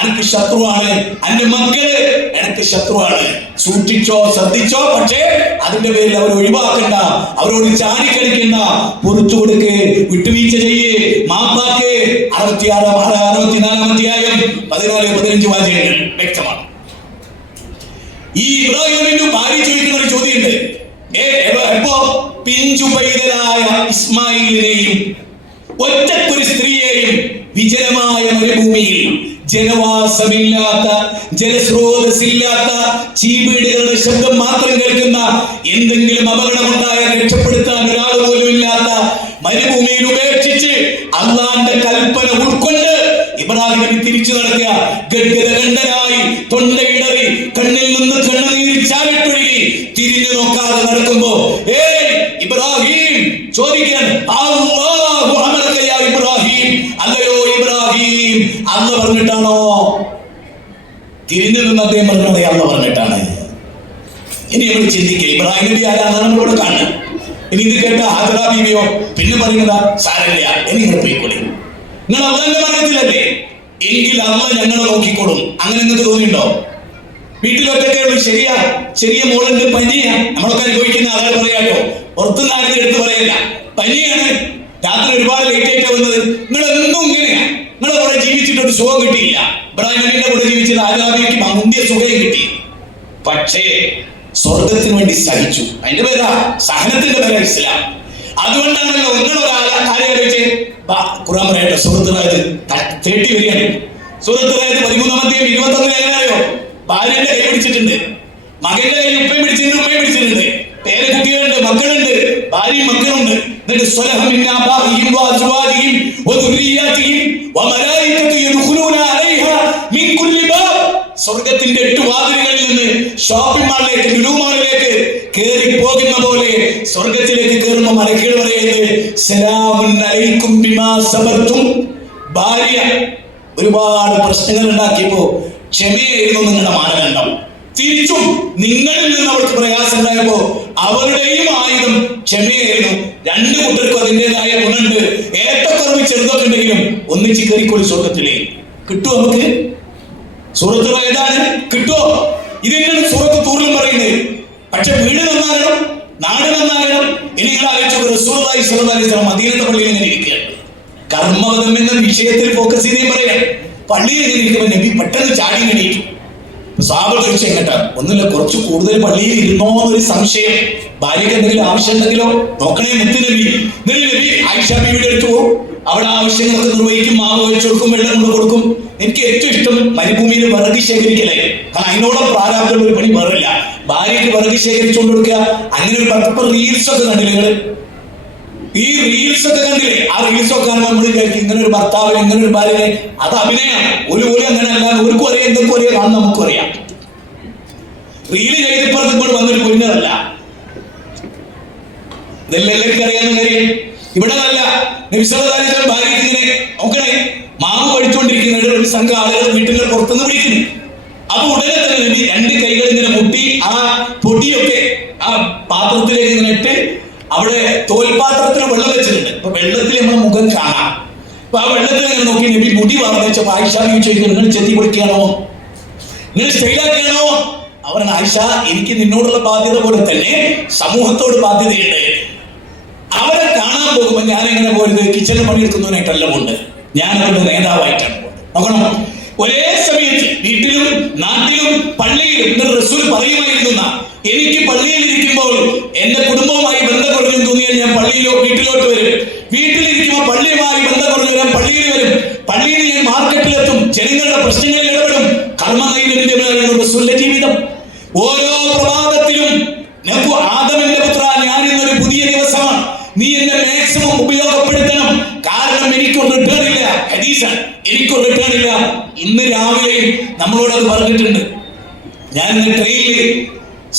എനിക്ക് ശത്രുവാണ്, അന്റെ മക്കള് എനിക്ക് ശത്രുവാണ്. സൂക്ഷിച്ചോ, ശ്രദ്ധിച്ചോ. പക്ഷേ അതിന്റെ പേരിൽ അവർ ഒഴിവാക്കണ്ട, അവരോട് ചാടിക്കളിക്കണ്ട. പുറത്തു കൊടുക്ക്, വിട്ടുവീഴ്ച ചെയ്യേ, മാപ്പാക്ക്. 64 അധ്യായം 14-15 വാചകങ്ങൾ വ്യക്തമാണ്. ഈ ഇബ്രാഹിമിന്റെ ഭാര്യ ചോദിക്കുന്ന ഒരു ചോദ്യമുണ്ട്. എപ്പോ പിഞ്ചു പൈതലായ ഇസ്മായിലിനെയും ഒറ്റക്കൊരു സ്ത്രീയെയും വിജനമായ മരുഭൂമിയിൽ ജനവാസമില്ലാത്ത, ജലസ്രോതസ്സില്ലാത്ത, ചീവീടുകളുടെ ശബ്ദം മാത്രം കേൾക്കുന്ന, എന്തെങ്കിലും അപകടമുണ്ടായാൽ രക്ഷപ്പെടുത്താൻ ഒരാൾ പോലും ഇല്ലാത്ത മരുഭൂമിയിൽ ഉപേക്ഷിച്ച് അള്ളാന്റെ കൽപ്പന ഉൾക്കൊണ്ട് ഇബ്രാഹിം തിരിച്ചു നടക്കുക. ഗദ്ഗദകണ്ഠനായി, തൊണ്ടയിടറി, കണ്ണിൽ നിന്ന് കണ്ണുനീർ ചാടിട്ടൊഴുകി, തിരിഞ്ഞു നോക്കാതെ നടക്കുമ്പോ ഇബ്രാഹിം ചോദിക്കാൻ, അല്ലാഹു അമറക യാ ഇബ്രാഹിം, അല്ലയോ ഇബ്രാഹിം, അല്ല പറഞ്ഞിട്ടാണോ? തിരിഞ്ഞു നിന്ന് അദ്ദേഹം പറഞ്ഞത് അല്ല പറഞ്ഞിട്ടാണ്. ഇനി നമ്മൾ ചിന്തിക്കുക, ഇബ്രാഹിം നബി ആരാണ് നമ്മളിവിടെ കാണുന്നത്. ഇനി ഇത് കേട്ട ഹാജറ ബീവിയോ പിന്നെ പറയുന്നതാ, സാരമില്ല, ഇനി നിങ്ങൾ പോയിക്കോളി, നിങ്ങൾ അള്ളാന്റെ മാർഗത്തിലല്ലേ, എങ്കിൽ അള്ള ഞങ്ങളെ നോക്കിക്കോളും. അങ്ങനെ നിങ്ങൾക്ക് തോന്നിയിട്ടുണ്ടോ? വീട്ടിലൊക്കെ ഉള്ളൂ, ശരിയാ, ചെറിയ മോളുണ്ട്, പനിയാ, നമ്മളൊക്കെ അനുഭവിക്കുന്ന ആളുകൾ പറയാട്ടോ, പുറത്തുനിന്ന് ആരും എടുത്ത് പറയല്ല, പനിയാണ്, രാത്രി ഒരുപാട് ലേറ്റ് ആയിട്ട് വന്നത്. നിങ്ങളെന്നും ഇങ്ങനെയാ, നിങ്ങളെ കൂടെ ജീവിച്ചിട്ടൊരു സുഖം കിട്ടിയില്ല. ഇബ്രാഹിം നബിയുടെ കൂടെ ജീവിച്ചത് ആരാധനയ്ക്ക് മുന്തിയ സുഖം കിട്ടി. പക്ഷേ സ്വർഗത്തിന് വേണ്ടി സഹിച്ചു. അതിന്റെ പേരാ സഹനത്തിന്റെ പേരാ ഇസ്ലാം. അതുകൊണ്ടാണല്ലോ നിങ്ങളൊരാളെ ആലോചിച്ച് ഖുർആൻ പറയട്ടെ, സൂറത്തുൽ റഅദ് 30 വരികയാണ്. സൂറത്തുൽ റഅദ് 13-ാം 21 എങ്ങനെയോ ഭാര്യന്റെ കൈ പിടിച്ചിട്ടുണ്ട്, മകന്റെ കൈ ഉപ്പയും പിടിച്ചിട്ടുണ്ട്, ഉമ്മയും പിടിച്ചിട്ടുണ്ട്, പേരെ കുട്ടികളുണ്ട്, മക്കളുണ്ട്, ഭാര്യയും മക്കളുണ്ട്. എന്നിട്ട് സ്വലഹം മിൻ ആബാഇഹിം വഅസ്വാജിഹിം വദുർരിയ്യാതിഹിം വമലായികതു യദ്ഖുലൂന അലൈഹാ മിൻ കുല്ലി ബാബ്. സ്വർഗ്ഗത്തിന്റെ 8 വാതിലുകളിൽ നിന്ന് ഷോപ്പിംഗ് മാളിലേക്ക്, ലുലു മാളിലേക്ക് കേറി പോകുന്ന പോലെ സ്വർഗ്ഗത്തിലേക്ക് കയറുമ്പോൾ മലക്കുകൾ പറയുന്നത് സലാമുൻ അലൈക്കും ബിമാ സബർതും. ഭാര്യ ഒരുപാട് പ്രശ്നങ്ങൾ ഉണ്ടാക്കിയപ്പോ ക്ഷമയായിരുന്നു നിങ്ങളുടെ മാനദണ്ഡം. തിരിച്ചും നിങ്ങളിൽ നിന്ന് അവർക്ക് പ്രയാസം ഉണ്ടായപ്പോ അവരുടെയും ആയുധം ക്ഷമയായിരുന്നു. രണ്ടു കൂട്ടർക്കും അതിൻ്റെതായ ഗുണമുണ്ട്. ഏറ്റക്കുറവ് ചെറുതൊക്കെ ഉണ്ടെങ്കിലും ഒന്നിച്ച് കയറിക്കോളി, സ്വർഗത്തിലേ കിട്ടുമോ? നമുക്ക് സൂറത്ത് ഏതാണ് കിട്ടുമോ? ഇതിനാണ് സൂറത്ത് തൂറിലും പറയുന്നത്. പക്ഷെ വീട് നന്നാകണം, നാട് നന്നാകണം. ഇനി നിങ്ങൾ ആലോചിച്ചു, റസൂലുള്ളാഹി സ്വല്ലല്ലാഹു അലൈഹി വസല്ലം മദീനത്തെ പള്ളിയിൽ ഇങ്ങനെ ഇരിക്കുകയാണ്. കർമ്മപദം എന്ന വിഷയത്തിൽ ഫോക്കസ് ചെയ്തേ പറയാം. പള്ളിയിൽ ഇങ്ങനെ ഇരിക്കുമ്പോൾ നബി പെട്ടെന്ന് ചാടി എണീറ്റു. സ്വഹാബത്ത് ചോദിച്ചു, എങ്ങട്ടാ? ഒന്നുമില്ല, കുറച്ച് കൂടുതൽ പള്ളിയിൽ ഇരുന്നോ എന്നൊരു സംശയം. ഭാര്യയ്ക്ക് എന്തെങ്കിലും ആവശ്യം ഉണ്ടെങ്കിലോ നോക്കണേ മുത്ത് നബി. നബി ആയിഷ ബീവിയുടെ അടുത്ത് പോകും, അവിടെ ആവശ്യങ്ങളൊക്കെ നിർവഹിക്കും, മാവ് വെച്ചു കൊടുക്കും, വെള്ളം കൊണ്ട് കൊടുക്കും. എനിക്ക് ഏറ്റവും ഇഷ്ടം മരുഭൂമിയിൽ വിറക് ശേഖരിക്കലേ. കാരണം അതിനോളം പ്രാരാബ്ദമുള്ള ഒരു പണി വേറില്ല. ഭാര്യയ്ക്ക് വിറക് ശേഖരിച്ചുകൊണ്ട് കൊടുക്കുക. അങ്ങനെ ഒരു പത്ത് റീൽസ് ഒക്കെ കണ്ടില്ലേ നിങ്ങള്? ഈ റീൽസ് ഒക്കെ കണ്ടില്ലേ? ആ റീൽസ് ഒക്കെ കാണുമ്പോൾ നമ്മൾ വിചാരിക്കും ഇങ്ങനെ ഒരു ഭർത്താവിന്, ഇങ്ങനെ ഒരു ഭാര്യനെ. അത് അഭിനയമാണ്. ഒരു പോലെ അങ്ങനെ അല്ലാതെ ഒരുക്കും അറിയാം, എന്തൊക്കെ അറിയാം, കാണും, നമുക്കും അറിയാം. റീല് ചെയ്തപ്പോൾ ഇപ്പോൾ വന്നൊരു പൊരുന്നതല്ല. ഇതെല്ലാവർക്കും അറിയാവുന്ന കാര്യം. ഇവിടെ നല്ല നബി സല്ലല്ലാഹു അലൈഹി വസല്ലം ഭാര്യയ്ക്ക് ഇങ്ങനെ നോക്കണേ, മാവ് പഠിച്ചുകൊണ്ടിരിക്കുന്ന ഒരു സംഘം ആളുകൾ വീട്ടിന്റെ പുറത്തുനിന്ന് വിളിക്കുന്നു. അപ്പൊ ഉടനെ തന്നെ നബി 2 കൈകൾ ഇങ്ങനെ മുട്ടി ആ പൊടിയൊക്കെ ആ പാത്രത്തിലേക്ക് ഇങ്ങനെ ഇട്ട്, അവിടെ തോൽപാത്രത്തിൽ വെള്ളം വെച്ചിട്ടുണ്ട്. അപ്പൊ വെള്ളത്തിൽ നമ്മുടെ മുഖം കാണാം. അപ്പൊ ആ വെള്ളത്തിൽ ഇങ്ങനെ നോക്കി നബി മുടി വളർന്നു വെച്ചപ്പോ ആയിഷ ചോദിക്കുന്നു, നിങ്ങൾ ചെത്തി പൊടിക്കുകയാണോ, നിങ്ങൾ സ്റ്റൈലാക്കുകയാണോ? അവർ, ആയിഷ, എനിക്ക് നിന്നോടുള്ള ബാധ്യത പോലെ തന്നെ സമൂഹത്തോട് ബാധ്യതയുണ്ട്. അവരെ കാണാൻ പോകുമ്പോൾ ഞാൻ എങ്ങനെ പോയത്? കിച്ചണിൽ പണിയെടുക്കുന്നവനായിട്ടല്ല പോണ്ട്, ഞാൻ അവരുടെ നേതാവായിട്ടാണ് പോയത്. നോക്കണം, ഒരേ സമയത്ത് വീട്ടിലും നാട്ടിലും പള്ളിയിലും റസൂൽ പറയുമായിരുന്നു, എനിക്ക് പള്ളിയിൽ ഇരിക്കുമ്പോൾ എന്റെ കുടുംബവുമായി ബന്ധം കുറഞ്ഞു തോന്നിയാൽ ഞാൻ വീട്ടിലോട്ട് വരും. വീട്ടിലിരിക്കുമ്പോൾ പള്ളിയുമായി ബന്ധം കുറഞ്ഞു വരാൻ പള്ളിയിൽ വരും. പള്ളിയിൽ ഞാൻ മാർക്കറ്റിലെത്തും, ജനങ്ങളുടെ പ്രശ്നങ്ങളിൽ ഇടപെടും. കർമ്മനൈതിന്റെ റസൂലിന്റെ ജീവിതം. ഓരോ പ്രഭാതത്തിലും ആദമിന്റെ പുത്ര, ഞാൻ ഇന്നൊരു പുതിയ ദിവസമാണ്, നീ എന്റെ ഹദീസാണ്, എനിക്ക് റിട്ടേണില്ല. ഇന്ന് രാവിലെ നമ്മളോട് അത് പറഞ്ഞിട്ടുണ്ട്. ഞാൻ ഇന്ന് ട്രെയിനിൽ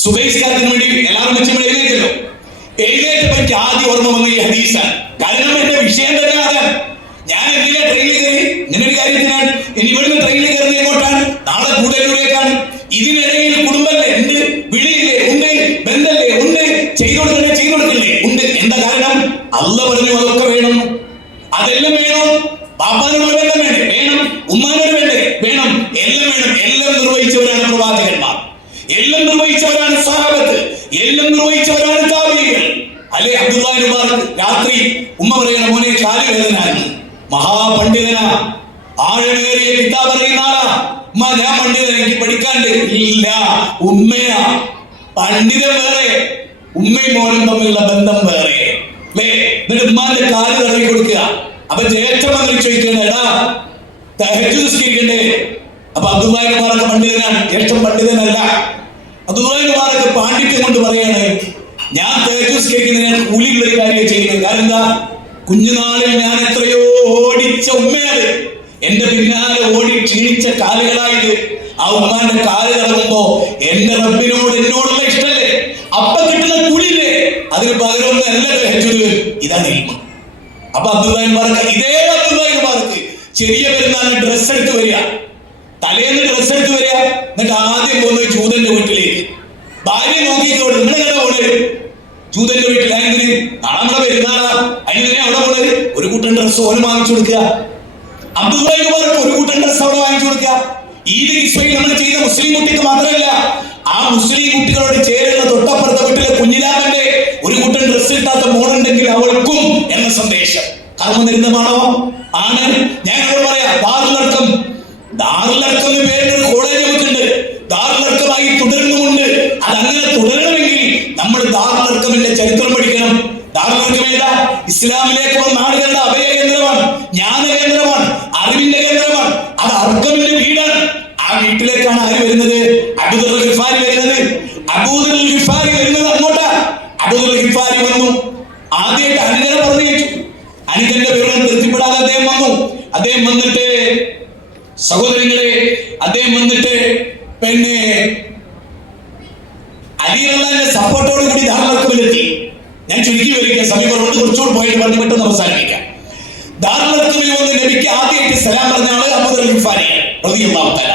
സുബൈസ്കാരത്തിന് വേണ്ടി എല്ലാവരും വെച്ച് എഴുന്നേറ്റല്ലോ. എഴുന്നേറ്റപ്പോ എനിക്ക് ആദ്യം ഓർമ്മ വന്ന ഈ ഹദീസാണ്. കാരണം എന്റെ വിഷയം തന്നെ അതാണ്. ഞാൻ എന്തിനാ ട്രെയിനിൽ കയറി? ഇങ്ങനെ ഒരു കാര്യത്തിനാണ്. ഇനി ഇവിടുന്ന് ട്രെയിനിൽ കയറുന്നത് എങ്ങോട്ടാണ്? നാളെ കൂടല്ലൂരേക്കാണ്. ഇതിനിടയിൽ കുടുംബല്ലേ ഉണ്ട്, വിളിയില്ലേ ഉണ്ട്, ബന്ധല്ലേ ഉണ്ട്, ചെയ്തു കൊടുക്കില്ലേ ഉണ്ട്. എന്താ കാരണം? അള്ള പറഞ്ഞു അതൊക്കെ വേണം, അതെല്ലാം വേണം. പാപ്പാനോട് ബന്ധം വേണ്ടേ? വേണം. ഉമ്മാനോട് വേണ്ടേ? വേണം. എല്ലാം വേണം. എല്ലാം നിർവഹിച്ചവരാണ് പ്രവാചകന്മാർ, എല്ലാം നിർവഹിച്ചവരാണ് സഹാബത്ത്, എല്ലാം നിർവഹിച്ചവരാണ് താബിഈകൾ. അല്ലെ അബ്ദുല്ലാഹി ഇബ്നു മുബാറക് രാത്രി ഉമ്മ പറയണ മോനെ കാല് വേദനാണ്. മഹാപണ്ഡിതനാ, ആഴമേറിയ കിതാബ് അറിയുന്ന ആളാ. ഉമ്മ ഞാൻ പണ്ഡിതൻ, എനിക്ക് പഠിക്കാണ്ട്. ഇല്ല, ഉമ്മയാ പണ്ഡിതൻ വേറെ, ഉമ്മയും മോനും തമ്മിലുള്ള ബന്ധം വേറെ. അല്ലേ? എന്നിട്ട് ഉമ്മാന്റെ കാല് തടവി കൊടുക്കുക. അപ്പൊ ജ്യേഷ്ഠൻ വന്നിട്ട് ചോദിക്കണം, എടാ തഹജ്ജുദ് നിസ്കരിക്കണ്ടേ? അപ്പൊ അബ്ദുല്ലാഹി ഇബ്നു മുബാറക് പണ്ഡിതനാണ്, ജ്യേഷ്ഠൻ പണ്ഡിതനല്ല. അബ്ദുല്ലാഹി ഇബ്നു മുബാറക് പാണ്ഡിത്യം കൊണ്ട് പറയാണ്, ഞാൻ തഹജ്ജുദ് നിസ്കരിക്കുന്നതിന് കൂലിയുള്ള ഒരു കാര്യം ചെയ്യുന്നത്. കാരണം എന്താ? കുഞ്ഞുനാളിൽ ഞാൻ എത്രയോ ഓടിച്ച ഉമ്മയാണ്, എന്റെ പിന്നാലെ ഓടി ക്ഷീണിച്ച കാലുകളായത്. ആ ഉമ്മാന്റെ കാല് തടവുമ്പോ എന്റെ റബ്ബിനോട് എന്നോടുള്ള ഇഷ്ടല്ലേ, അപ്പൊ കിട്ടുന്ന കൂലില്ലേ, അതിന് പകരം നല്ല തഹജ്ജുദ്. ഇതാണ് ഇൽമ. അപ്പൊ അബ്ദുല്ലാഹി ഇബ്നു മുബാറക്, ഇതേ അബ്ദുല്ലാഹി ഇബ്നു മുബാറക് ചെറിയ പെരുന്നാളിന് ഡ്രസ് എടുത്ത് വരിക, തലേന്ന് ഡ്രസ് എടുത്ത് വരിക. എന്നിട്ട് ആദ്യം പോകുന്നത് ജൂതന്റെ വീട്ടിലേക്ക്. ഭാര്യ നോക്കിക്കോട്, നിങ്ങളെങ്ങനെ പോണേ? ജൂതന്റെ വീട്ടിൽ. അതിന് നാളെ നമ്മളെ പെരുന്നാളാ, അതിന് അവിടെ പോണത് ഒരു കൂട്ടം ഡ്രസ് ഓന് വാങ്ങിച്ചു കൊടുക്കുക. അബ്ദുല്ലാഹി ഇബ്നു മുബാറക് ഒരു കൂട്ടം ഡ്രസ് അവിടെ വാങ്ങിച്ചു കൊടുക്കുക. ഈദ് കിസ്വയിൽ നമ്മൾ ചെയ്ത മുസ്ലിം കുട്ടിക്ക് മാത്രമല്ല, ആ മുസ്ലിം കുട്ടികളോട് ചേരുന്ന തൊട്ടപ്പുറത്തെ വീട്ടിലെ കുഞ്ഞിരാമന്റെ ഒരു കൂട്ടം ഡ്രസ് ഇട്ടാത്ത മോളുണ്ടെങ്കിൽ അവൾക്കും എന്ന സന്ദേശം കർമ്മനിരന്തമാണോ? ആണ്. ഞാൻ ഇവിടെ പറയാം, ദാറുൽ അർഖം പേരിലൊരു കോളേജ് നമുക്കുണ്ട്. ദാറുൽ അർഖമായി തുടരുന്നുമുണ്ട്. അതങ്ങനെ തുടരണമെങ്കിൽ നമ്മൾ ദാറുൽ അർഖമിന്റെ ചരിത്രം പഠിക്കണം. ദാറുൽ അർഖം ഏതാ? ഇസ്ലാമിലേക്ക് വന്ന നാടുകളുടെ അഭയ കേന്ദ്രമാണ്, ജ്ഞാന കേന്ദ്രമാണ്, അറിവിന്റെ കേന്ദ്രമാണ്. അത് അർഖമിന്റെ വീടാണ്. ആ വീട്ടിലേക്കാണ് ആര് വരുന്നത്? അബൂദർ ഗിഫാരി വരുന്നത്. അബൂദർ ഗിഫാരി വരുന്നത് അങ്ങോട്ടാ. അബൂദർ ഗിഫാരി വന്നു. ആദ്യമായിട്ട് അനുജനെ പറഞ്ഞു വെച്ചു. അനുജന്റെ വിവരം തൃപ്തിപ്പെടാതെ അദ്ദേഹം വന്നു. അദ്ദേഹം വന്നിട്ട് സഹോദരങ്ങളെ, അദ്ദേഹം വന്നിട്ട് പിന്നെ അലി റളിയല്ലാഹുവിന്റെ സപ്പോർട്ടോട് കൂടി ദാറുൽ അർഖമിലെത്തി. ഞാൻ ചുരുക്കി വരിക, സമീപത്തോട് കുറച്ചുകൂടി പോയിട്ട് പറഞ്ഞ് പെട്ടെന്ന് അവസാനിപ്പിക്കാം. ദാറുൽ അർഖമിൽ വന്ന് നബിക്ക് ആദ്യമായിട്ട് സലാം പറഞ്ഞ ആള് അബൂദർ ഗിഫാരി റളിയല്ലാഹു തആല.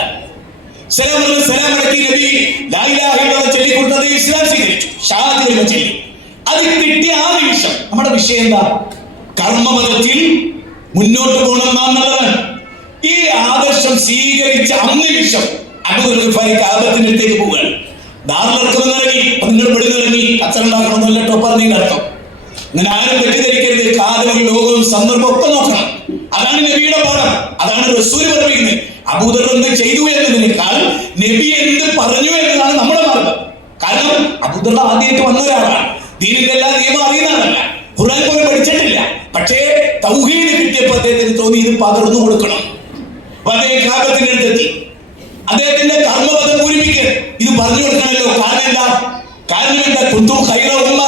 സലാം പറഞ്ഞു. സലാം അടക്കി നബി ലാ ഇലാഹ ഇല്ലല്ലാഹ് ചൊല്ലിക്കൊണ്ടത് ഇസ്ലാം സ്വീകരിച്ചു, ഷഹാദത്ത് കലിമ ചൊല്ലി. അത് കിട്ടിയ ആ നിമിഷം നമ്മുടെ വിഷയം എന്താ? കർമ്മപദത്തിൽ മുന്നോട്ട് പോകണമെന്നുള്ളതാണ്. ഈ ആദർശം സ്വീകരിച്ച അന്നിമിഷം അബൂദർ ഗിഫാരി കഅബത്തിന്റെ അടുത്തേക്ക് പോവുകയാണ്. ദാറുൽ അർഖം ഇറങ്ങി. നിങ്ങൾ വെളിയിൽ ഇറങ്ങി കച്ചറുണ്ടാക്കണമെന്നല്ല ടോപ്പറിന്റെ അർത്ഥം. അങ്ങനെ ആരും തെറ്റിദ്ധരിക്കരുത്. കാലവും ലോകവും സന്ദർഭവും ഒക്കെ നോക്കണം. അതാണ് നബിയുടെ പാഠം, അതാണ് റസൂൽ പഠിപ്പിക്കുന്നത്. അബൂദർ എന്ത് ചെയ്തു എന്നതിനേക്കാൾ നബി എന്ത് പറഞ്ഞു എന്നതാണ് നമ്മുടെ മാർഗം. കാരണം അബൂദർ ആദ്യമായിട്ട് വന്ന ഒരാളാണ്, ദീനിന്റെ എല്ലാ നിയമം അറിയുന്ന ആളല്ല, ഖുർആൻ പോലും പഠിച്ചിട്ടില്ല. പക്ഷേ തൗഹീദ് കിട്ടിയപ്പോൾ അദ്ദേഹത്തിന് തോന്നി ഇത് പകർന്നു കൊടുക്കണം. അപ്പൊ അദ്ദേഹം കാബത്തിന്റെ അടുത്തെത്തി. അദ്ദേഹത്തിന്റെ കർമ്മപദം പൂരിപ്പിക്കുക, ഇത് പറഞ്ഞു കൊടുക്കണമല്ലോ. കാരണം എന്താ? കാരണം എന്താ? കുന്തും ഖൈറ ഉമ്മ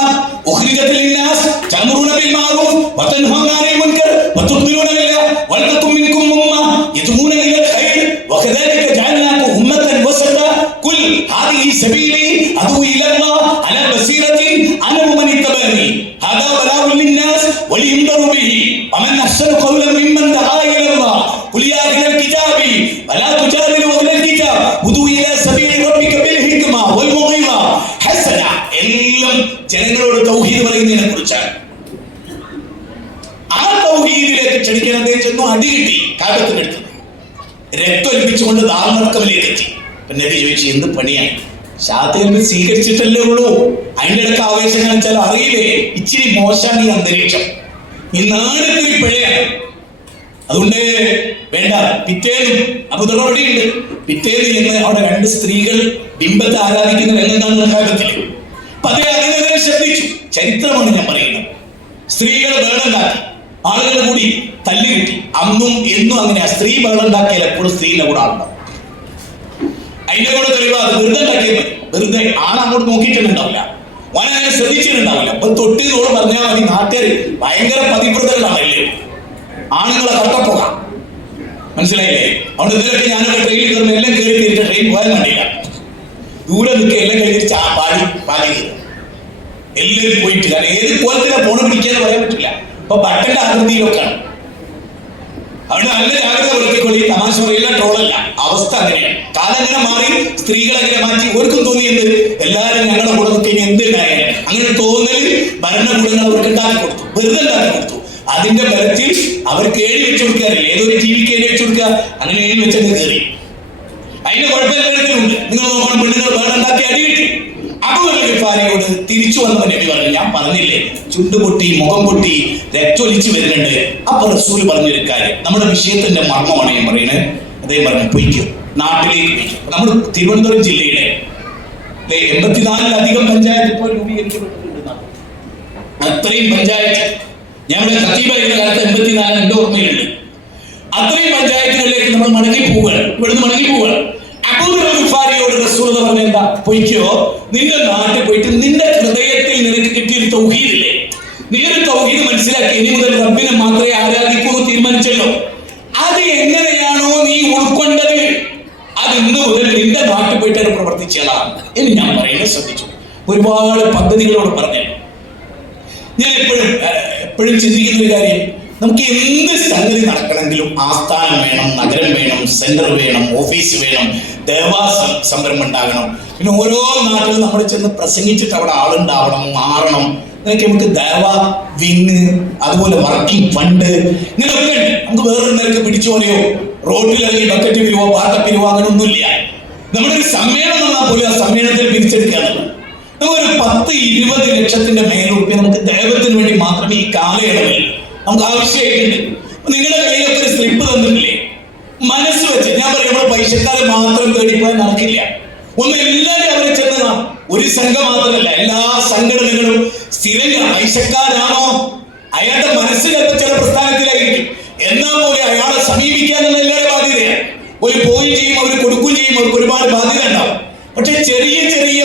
ഉഖ്രിജത് ലിന്നാസ് തഅ്മുറൂന ബിൽ മഅറൂഫ് വതൻഹൗന അനിൽ മുൻകർ വതുഅ്മിനൂന ബില്ലാഹി വലതകും മിൻകും ഉമ്മ യദ്ഊന ഇലൽ ഖൈർ വകദാലിക ജഅൽനാകും ഉമ്മത്തൻ വസത കുൽ ഹാദിഹി സബീലി അദൂ ഇലല്ലാഹ് അലാ ബസീറത്തിൻ അന വമൻ ഇത്തബഅനി ഹാദാ ബലാഗുൻ ലിന്നാസ് വലിയുൻദറു ബിഹി വമൻ അഹ്സനു ഖൗലൻ മിമ്മൻ ദആ ഇലല്ലാഹ് ഖുൽ യാ അഹ്ലൽ കിതാബി വലാ തുജാദിലു അഹ്ലൽ കിതാബ് ഉദൂ ഇലാ സബീലി റബ്ബിക ബിൽ ഹിക്മ വൽ മൗഇദ ഹസന. എല്ലാം ജനങ്ങളോട് തൗഹീദ് പറയുന്നതിനെ കുറിച്ചാണ്. ആ തൗഹീദിലേക്ക് ക്ഷണിക്കാൻ അദ്ദേഹം ചെന്നു. അടി കിട്ടി കാബത്തിന്റെ അടുത്ത്, രക്തൊലിപ്പിച്ചുകൊണ്ട് ദാറുൽ അർഖമിലേക്ക് എത്തി. നബി ചോദിച്ചു, എന്ത് പണിയാണ്? ഷാത്ത് സ്വീകരിച്ചിട്ടല്ലേ ഉള്ളൂ. അതിന്റെ ഇടയ്ക്ക് ആവേശം കാണിച്ചാൽ അറിയില്ലേ, ഇച്ചിരി മോശമാണ് ഈ അന്തരീക്ഷം, ഈ നാടൊക്കെ പിഴയാണ്. അതുകൊണ്ട് വേണ്ട. പിറ്റേന്നും അബൂദർ അവിടെയുണ്ട്. പിറ്റേന്ന് ചെന്ന് അവിടെ രണ്ട് സ്ത്രീകൾ ബിംബത്തെ ആരാധിക്കുന്ന രംഗങ്ങളാണ് കാലത്തിൽ. അപ്പൊ അതേ അങ്ങനെ ശ്രദ്ധിച്ചു. ചരിത്രമാണ് ഞാൻ പറയുന്നത്. സ്ത്രീകൾ ബഹളുണ്ടാക്കി, ആളുകൾ കൂടി തല്ലുകിട്ടി. അന്നും എന്നും അങ്ങനെയാ. സ്ത്രീ ബഹളുണ്ടാക്കിയാൽ എപ്പോഴും സ്ത്രീയുടെ കൂടെ ആളുണ്ടാവും. അതിന്റെ കൂടെ തെളിവ് അത് വെറുതെ ഉണ്ടാക്കിയാൽ മതി. വെറുതെ ആളങ്ങോട്ട് നോക്കിയിട്ടുണ്ടാവില്ല, ഓനങ്ങനെ ശ്രദ്ധിച്ചിട്ടുണ്ടാവില്ല. അപ്പൊ തൊട്ടിനോട് പറഞ്ഞാൽ മതി. നാട്ടുകാർ ഭയങ്കര പതിവ്രതകളാണല്ലേ, ആണുങ്ങളെ കട്ടപ്പോക മനസ്സിലായില്ലേ? അവിടെ ഇതിലൊക്കെ ഞാനൊക്കെ ട്രെയിനിൽ കയറുമ്പോൾ എല്ലാം കയറി തിരിച്ച ട്രെയിൻ പോയാൽ കണ്ടില്ല. ദൂരെ നിൽക്കുക, എല്ലാം കഴിഞ്ഞിട്ട് പാലി കയറും എല്ലാവരും പോയിട്ട്. കാരണം ഏത് കോലത്തിലാണ് ഫോണ് പിടിക്കാന്ന് പറയാൻ പറ്റില്ല. ഇപ്പൊ ബട്ടന്റെ ആകൃതിയിലൊക്കെയാണ്. അവിടെ നല്ല ജാഗ്രത പുലർത്തിക്കൊള്ളി. തമാശ പറയില്ല, ട്രോളല്ല. അവസ്ഥ അങ്ങനെയാണ്. കാലം അങ്ങനെ മാറി, സ്ത്രീകളെങ്ങനെ മാറ്റി. ഓർക്കും തോന്നിയത് എല്ലാവരും ഞങ്ങളുടെ കൂടെ നിൽക്കി എന്തിനായാലും അങ്ങനെ തോന്നൽ ഭരണകൂടങ്ങൾ അവർക്ക് ഉണ്ടാക്കി കൊടുത്തു, വെറുതെ ഉണ്ടാക്കി കൊടുത്തു. അതിന്റെ ബലത്തിൽ അവർക്ക് എഴുതി വെച്ചു കൊടുക്കാറില്ല. ഏതൊരു ടിവിക്ക് എഴുതി വെച്ചു കൊടുക്കുക, അങ്ങനെ എഴുതി വെച്ചത് കയറി. അതിന്റെ കുഴപ്പമില്ലാണ്ട് നിങ്ങൾ നോക്കണം, പെണ്ണുങ്ങൾ വേറെ ഉണ്ടാക്കി അടി കിട്ടി. അബൂ ഗിഫാരിയോട് തിരിച്ചു വന്നവൻ നബി പറഞ്ഞു, ഞാൻ പറഞ്ഞില്ലേ ചുണ്ട് പൊട്ടി മുഖം പൊട്ടി രക്തൊലിച്ച് വരുന്നുണ്ട്. അപ്പൊ റസൂൽ പറഞ്ഞൊരു കാര്യം, നമ്മുടെ വിഷയത്തിന്റെ മർമ്മമാണ് ഞാൻ പറയുന്നത്. അദ്ദേഹം പറഞ്ഞു, പൊയ്ക്കോ, നാട്ടിലേക്ക് പൊയ്ക്കോ. നമ്മൾ തിരുവനന്തപുരം ജില്ലയുടെ 84-ലധികം പഞ്ചായത്ത് ഇപ്പോൾ രൂപീകരിക്കപ്പെട്ടിട്ടുണ്ട്. അത്രയും പഞ്ചായത്ത് ഞങ്ങളുടെ ഖത്തീബായിരുന്ന കാലത്ത് 84 എന്റെ ഓർമ്മയിലുണ്ട്. അത്രയും പഞ്ചായത്തുകളിലേക്ക് നമ്മൾ മടങ്ങി പോവുകയാണ്, ഇവിടുന്ന് മടങ്ങി പോവുകയാണ്. അബൂ ഗിഫാരിയോട് റസൂൽ പറഞ്ഞ എന്താ, പൊയ്ക്കോ, നിന്റെ നാട്ടിൽ പോയിട്ട് നിന്റെ ഹൃദയത്തിൽ നിനക്ക് കിട്ടിയൊരു തൗഹീദില്ലേ, നീ ഒരു തൗഹീദ് മനസ്സിലാക്കി ഇനി മുതൽ റബ്ബിനെ മാത്രമേ ആരാധിക്കൂ എന്ന് തീരുമാനിച്ചല്ലോ. അത് എങ്ങനെയാണോ നീ ഉൾക്കൊണ്ടത്, അത് ഇന്ന് മുതൽ നിന്റെ നാട്ടിൽ പോയിട്ടാണ് പ്രവർത്തിച്ചതാണ് എന്ന് ഞാൻ പറയുന്നത് ശ്രദ്ധിച്ചു. ഒരുപാട് പദ്ധതികളോട് പറഞ്ഞു. ഞാൻ എപ്പോഴും ചിന്തിക്കുന്ന ഒരു കാര്യം, നമുക്ക് എന്ത് സംഗതി നടക്കണമെങ്കിലും ആസ്ഥാനം വേണം, നഗരം വേണം, സെന്റർ വേണം, ഓഫീസ് വേണം, ദേവാസ സംരംഭം ഉണ്ടാകണം. പിന്നെ ഓരോ നാട്ടിലും നമ്മൾ ചെന്ന് പ്രസംഗിച്ചിട്ട് അവിടെ ആളുണ്ടാവണം, മാറണം. ഇതൊക്കെ നമുക്ക് ദേവ വിങ്, അതുപോലെ വർക്കിംഗ് ഫണ്ട്, ഇങ്ങനെയൊക്കെ ഉണ്ട്. നമുക്ക് വേറൊരു നിലക്ക് പിടിച്ചു പോലെയോ റോഡിലിറങ്ങി ബക്കറ്റ് പിരിവോ പാട്ടപ്പിരിവോ അങ്ങനെ ഒന്നുമില്ല. നമ്മുടെ ഒരു സമ്മേളനം വന്നാൽ പോലും ആ സമ്മേളനത്തിൽ പിരിച്ചെടുക്കുകയാണ്. നമുക്കൊരു 10-20 ലക്ഷത്തിന്റെ മേലുറുപ്പ്യ നമുക്ക് ദൈവത്തിന് വേണ്ടി മാത്രമേ ഈ കാലയളവിൽ നമുക്ക് ആവശ്യമായിട്ടുണ്ട്. നിങ്ങളുടെ കയ്യിലൊക്കെ ഒരു സ്ലിപ്പ് തന്നിട്ടില്ലേ, മനസ്സ് വെച്ച് ഞാൻ പറയും, നമ്മളെ പൈസക്കാരെ മാത്രം തേടിപ്പോയാൽ നടക്കില്ല. ഒന്ന് എല്ലാവരും അവരെ ചെന്ന് ഒരു സംഘം മാത്രമല്ല, എല്ലാ സംഘടനകളും സ്ഥിരം പൈസക്കാരാണോ അയാളുടെ മനസ്സിൽ ചില പ്രസ്ഥാനത്തിലായിരിക്കും. എന്നാൽ പോലെ അയാളെ സമീപിക്കാനുള്ള എല്ലാവരും ബാധ്യതയാണ്. ഒരു പോവുകയും ചെയ്യും, അവർ കൊടുക്കുകയും ചെയ്യും, അവർക്ക് ഒരുപാട് ബാധ്യത ഉണ്ടാവും. പക്ഷെ ചെറിയ ചെറിയ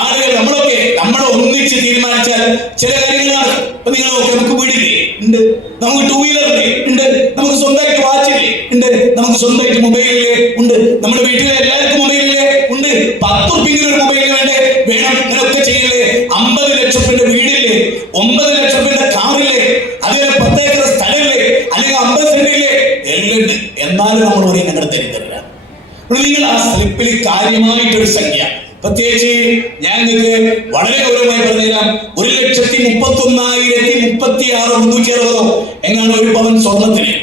ആളുകൾ നമ്മളെ ഒന്നിച്ച് തീരുമാനിച്ചാൽ ചില കാര്യങ്ങളാണ്. ഇപ്പൊ നിങ്ങൾ നോക്കുക, നമുക്ക് വീടില്ലേ ഉണ്ട്, നമുക്ക് 2 വീലറില്ലേ ഉണ്ട്, നമുക്ക് സ്വന്തമായിട്ട് വാച്ചില്ലേ ഉണ്ട്, നമുക്ക് സ്വന്തമായിട്ട് മൊബൈലില്ലേ ഉണ്ട്, നമ്മുടെ വീട്ടിലെ എല്ലാവർക്കും മൊബൈലില്ലേ ഉണ്ട്. 10 ഉറുപ്പിക ഒരു മൊബൈലിന് വേണ്ടേ വേണം, ഇങ്ങനെയൊക്കെ ചെയ്യില്ലേ. 50 ലക്ഷം രൂപയുടെ വീടില്ലേ, 9 ലക്ഷം രൂപയുടെ കാറില്ലേ, അതുപോലെ 10 ഏക്കർ സ്ഥലമില്ലേ, അല്ലെങ്കിൽ 50 സെന്റില്ലേ, എല്ലാം ഉണ്ട്. എന്നാലും നമ്മൾ പറയും ഞങ്ങളുടെ തരില്ല. നിങ്ങൾ ആ സ്ലിപ്പിൽ കാര്യമായിട്ടൊരു സംഖ്യ, പ്രത്യേകിച്ച് ഞാൻ നിങ്ങൾക്ക് വളരെ ഗൗരവമായി പറഞ്ഞുതരാം, 1,31,036,360 എങ്ങാണ് ഒരു പവൻ സ്വർണത്തിന്.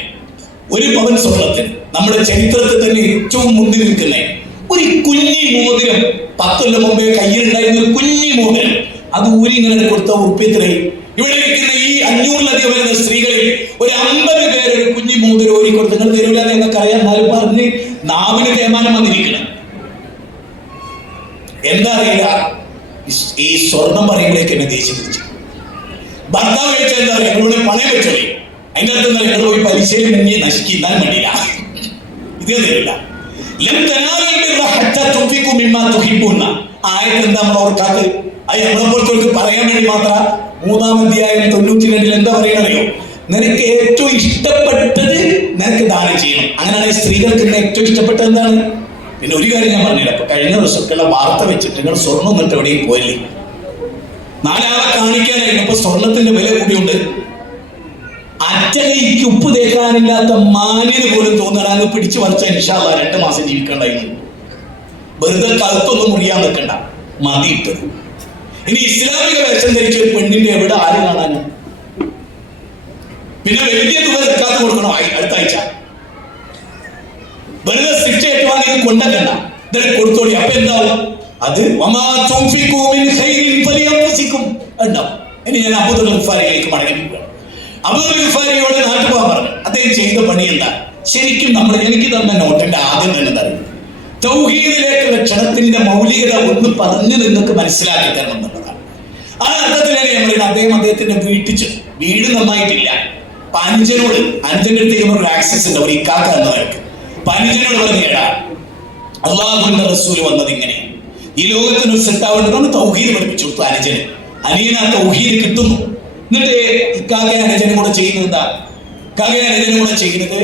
ഒരു പവൻ സ്വർണത്തിന് നമ്മുടെ ചരിത്രത്തിൽ തന്നെ ഏറ്റവും മുന്നിൽ നിൽക്കുന്ന ഒരു കുഞ്ഞി മോതിരം, 10 കൊല്ലം മുമ്പേ കയ്യിലുണ്ടായിരുന്ന ഒരു കുഞ്ഞി മോതിരം, അത് ഊരി ഇങ്ങനെ കൊടുത്ത ഉറുപ്പിത്രയും. ഇവിടെ ഇരിക്കുന്ന ഈ 500-ലധികം വരുന്ന സ്ത്രീകളിൽ ഒരു 50 പേര് ഒരു കുഞ്ഞി മോതിരം ഊരി കൊടുത്ത് നിങ്ങൾ തരൂല എന്ന് ഞങ്ങൾക്ക് അറിയാൻ, എന്നാലും പറഞ്ഞ് നാവിന് തേമാനം വന്നിരിക്കണം. എന്താ അറിയില്ല, ഈ സ്വർണം പറയുമ്പോഴേക്ക് എന്നെ ദേഷ്യം പിടിച്ചു. ഭർത്താവ് ചോദിച്ചാൽ എന്താ പറയുക, ഞങ്ങളോട് പണയം വെച്ചോളി. അതിൻ്റെ അടുത്ത് എന്താ, ഞങ്ങൾ പോയി പലിശയിൽ മുങ്ങി നശിക്കാൻ വേണ്ടിയില്ല, ഇത് തരില്ല. ആയത്ത് എന്താ നമ്മൾ ഓർക്കാത്തത്? അത് നമ്മളെപ്പോലത്തെ പറയാൻ വേണ്ടി മാത്രം 3-ാം അധ്യായം 92 എന്താ പറയണറിയോ, നിനക്ക് ഏറ്റവും ഇഷ്ടപ്പെട്ടത് നിനക്ക് ദാനം ചെയ്യണം. അങ്ങനെയാണെങ്കിൽ സ്ത്രീകൾക്ക് ഏറ്റവും ഇഷ്ടപ്പെട്ടത് എന്താണ്? പിന്നെ ഒരു കാര്യം ഞാൻ പറഞ്ഞില്ല, അപ്പൊ കഴിഞ്ഞ ദിവസമൊക്കെയുള്ള വാർത്ത വെച്ചിട്ട് നിങ്ങൾ സ്വർണ്ണം എന്നിട്ട് എവിടെയും പോയില്ലേ, 4 ആളെ കാണിക്കാനായിരുന്നു. ഇപ്പൊ സ്വർണത്തിന്റെ വില കൂടിയുണ്ട്. അറ്റകൈക്ക് ഉപ്പ് തേക്കാനില്ലാത്ത മാനിന് പോലും തോന്നടാന്ന് പിടിച്ചു വരച്ച ഇൻഷാ അല്ലാഹ് 2 മാസം ജീവിക്കണ്ടായിരുന്നു. വെറുതെ കഴുത്തൊന്നും മുറിയാൻ നിൽക്കണ്ട, മതിയിട്ടത്. ഇനി ഇസ്ലാമിക വേഷം ധരിച്ച ഒരു പെണ്ണിന്റെ എവിടെ ആര് കാണാനും? പിന്നെ വലിയ തുക നിൽക്കാത്ത കൊടുക്കണോ അടുത്ത ആഴ്ച? വെറുതെ ശിക്ഷ ഏറ്റുവാങ്ങി കൊണ്ടക്കണ്ട, ഇതൊക്കെ കൊടുത്തോളി. അപ്പൊ എന്താവും? അത് ഉണ്ടാവും. ഇനി ഞാൻ അബൂ ഗിഫാരിയിലേക്ക് മടങ്ങി പോവുകയാണ്. അബൂ ഗിഫാരിയോട് നാട്ടിൽ പോകാൻ പറഞ്ഞു. അദ്ദേഹം ചെയ്ത പണി എന്താ? ശരിക്കും എനിക്ക് തന്ന നോട്ടിന്റെ ആദ്യം തന്നെ തരും, തൗഹീദിലേക്കുള്ള ക്ഷണത്തിന്റെ മൗലികത ഒന്ന് പറഞ്ഞ് നിങ്ങൾക്ക് മനസ്സിലാക്കി തരണം എന്നുള്ളതാണ്. ആ അർത്ഥത്തിലാണ് ഞാൻ പറയുന്നത്. അദ്ദേഹത്തിന്റെ വീട് നന്നായിട്ടില്ല. അപ്പൊ അഞ്ചനോട് അടുത്തേക്ക് ഒരു ആക്സസ് ഉണ്ട്, ഒരു ഇക്കാക്ക എന്നവർക്ക്. അപ്പൊ അനുജനോട് പറഞ്ഞേടാ, അള്ളാഹുവിന്റെ റസൂൽ വന്നത് ഇങ്ങനെയാണ്, ഈ ലോകത്തിന് ഒരു സെറ്റാവേണ്ടതാണ്. തൗഹീദ് പഠിപ്പിച്ചു കൊടുത്തു അനുജന്. അനിയൻ ആ തൗഹീദ് കിട്ടുന്നു. എന്നിട്ട് ഇക്കാക്ക അനുജനും കൂടെ ചെയ്യുന്നത് എന്താ? ഇക്കാക്ക അനുജനും കൂടെ ചെയ്യുന്നത്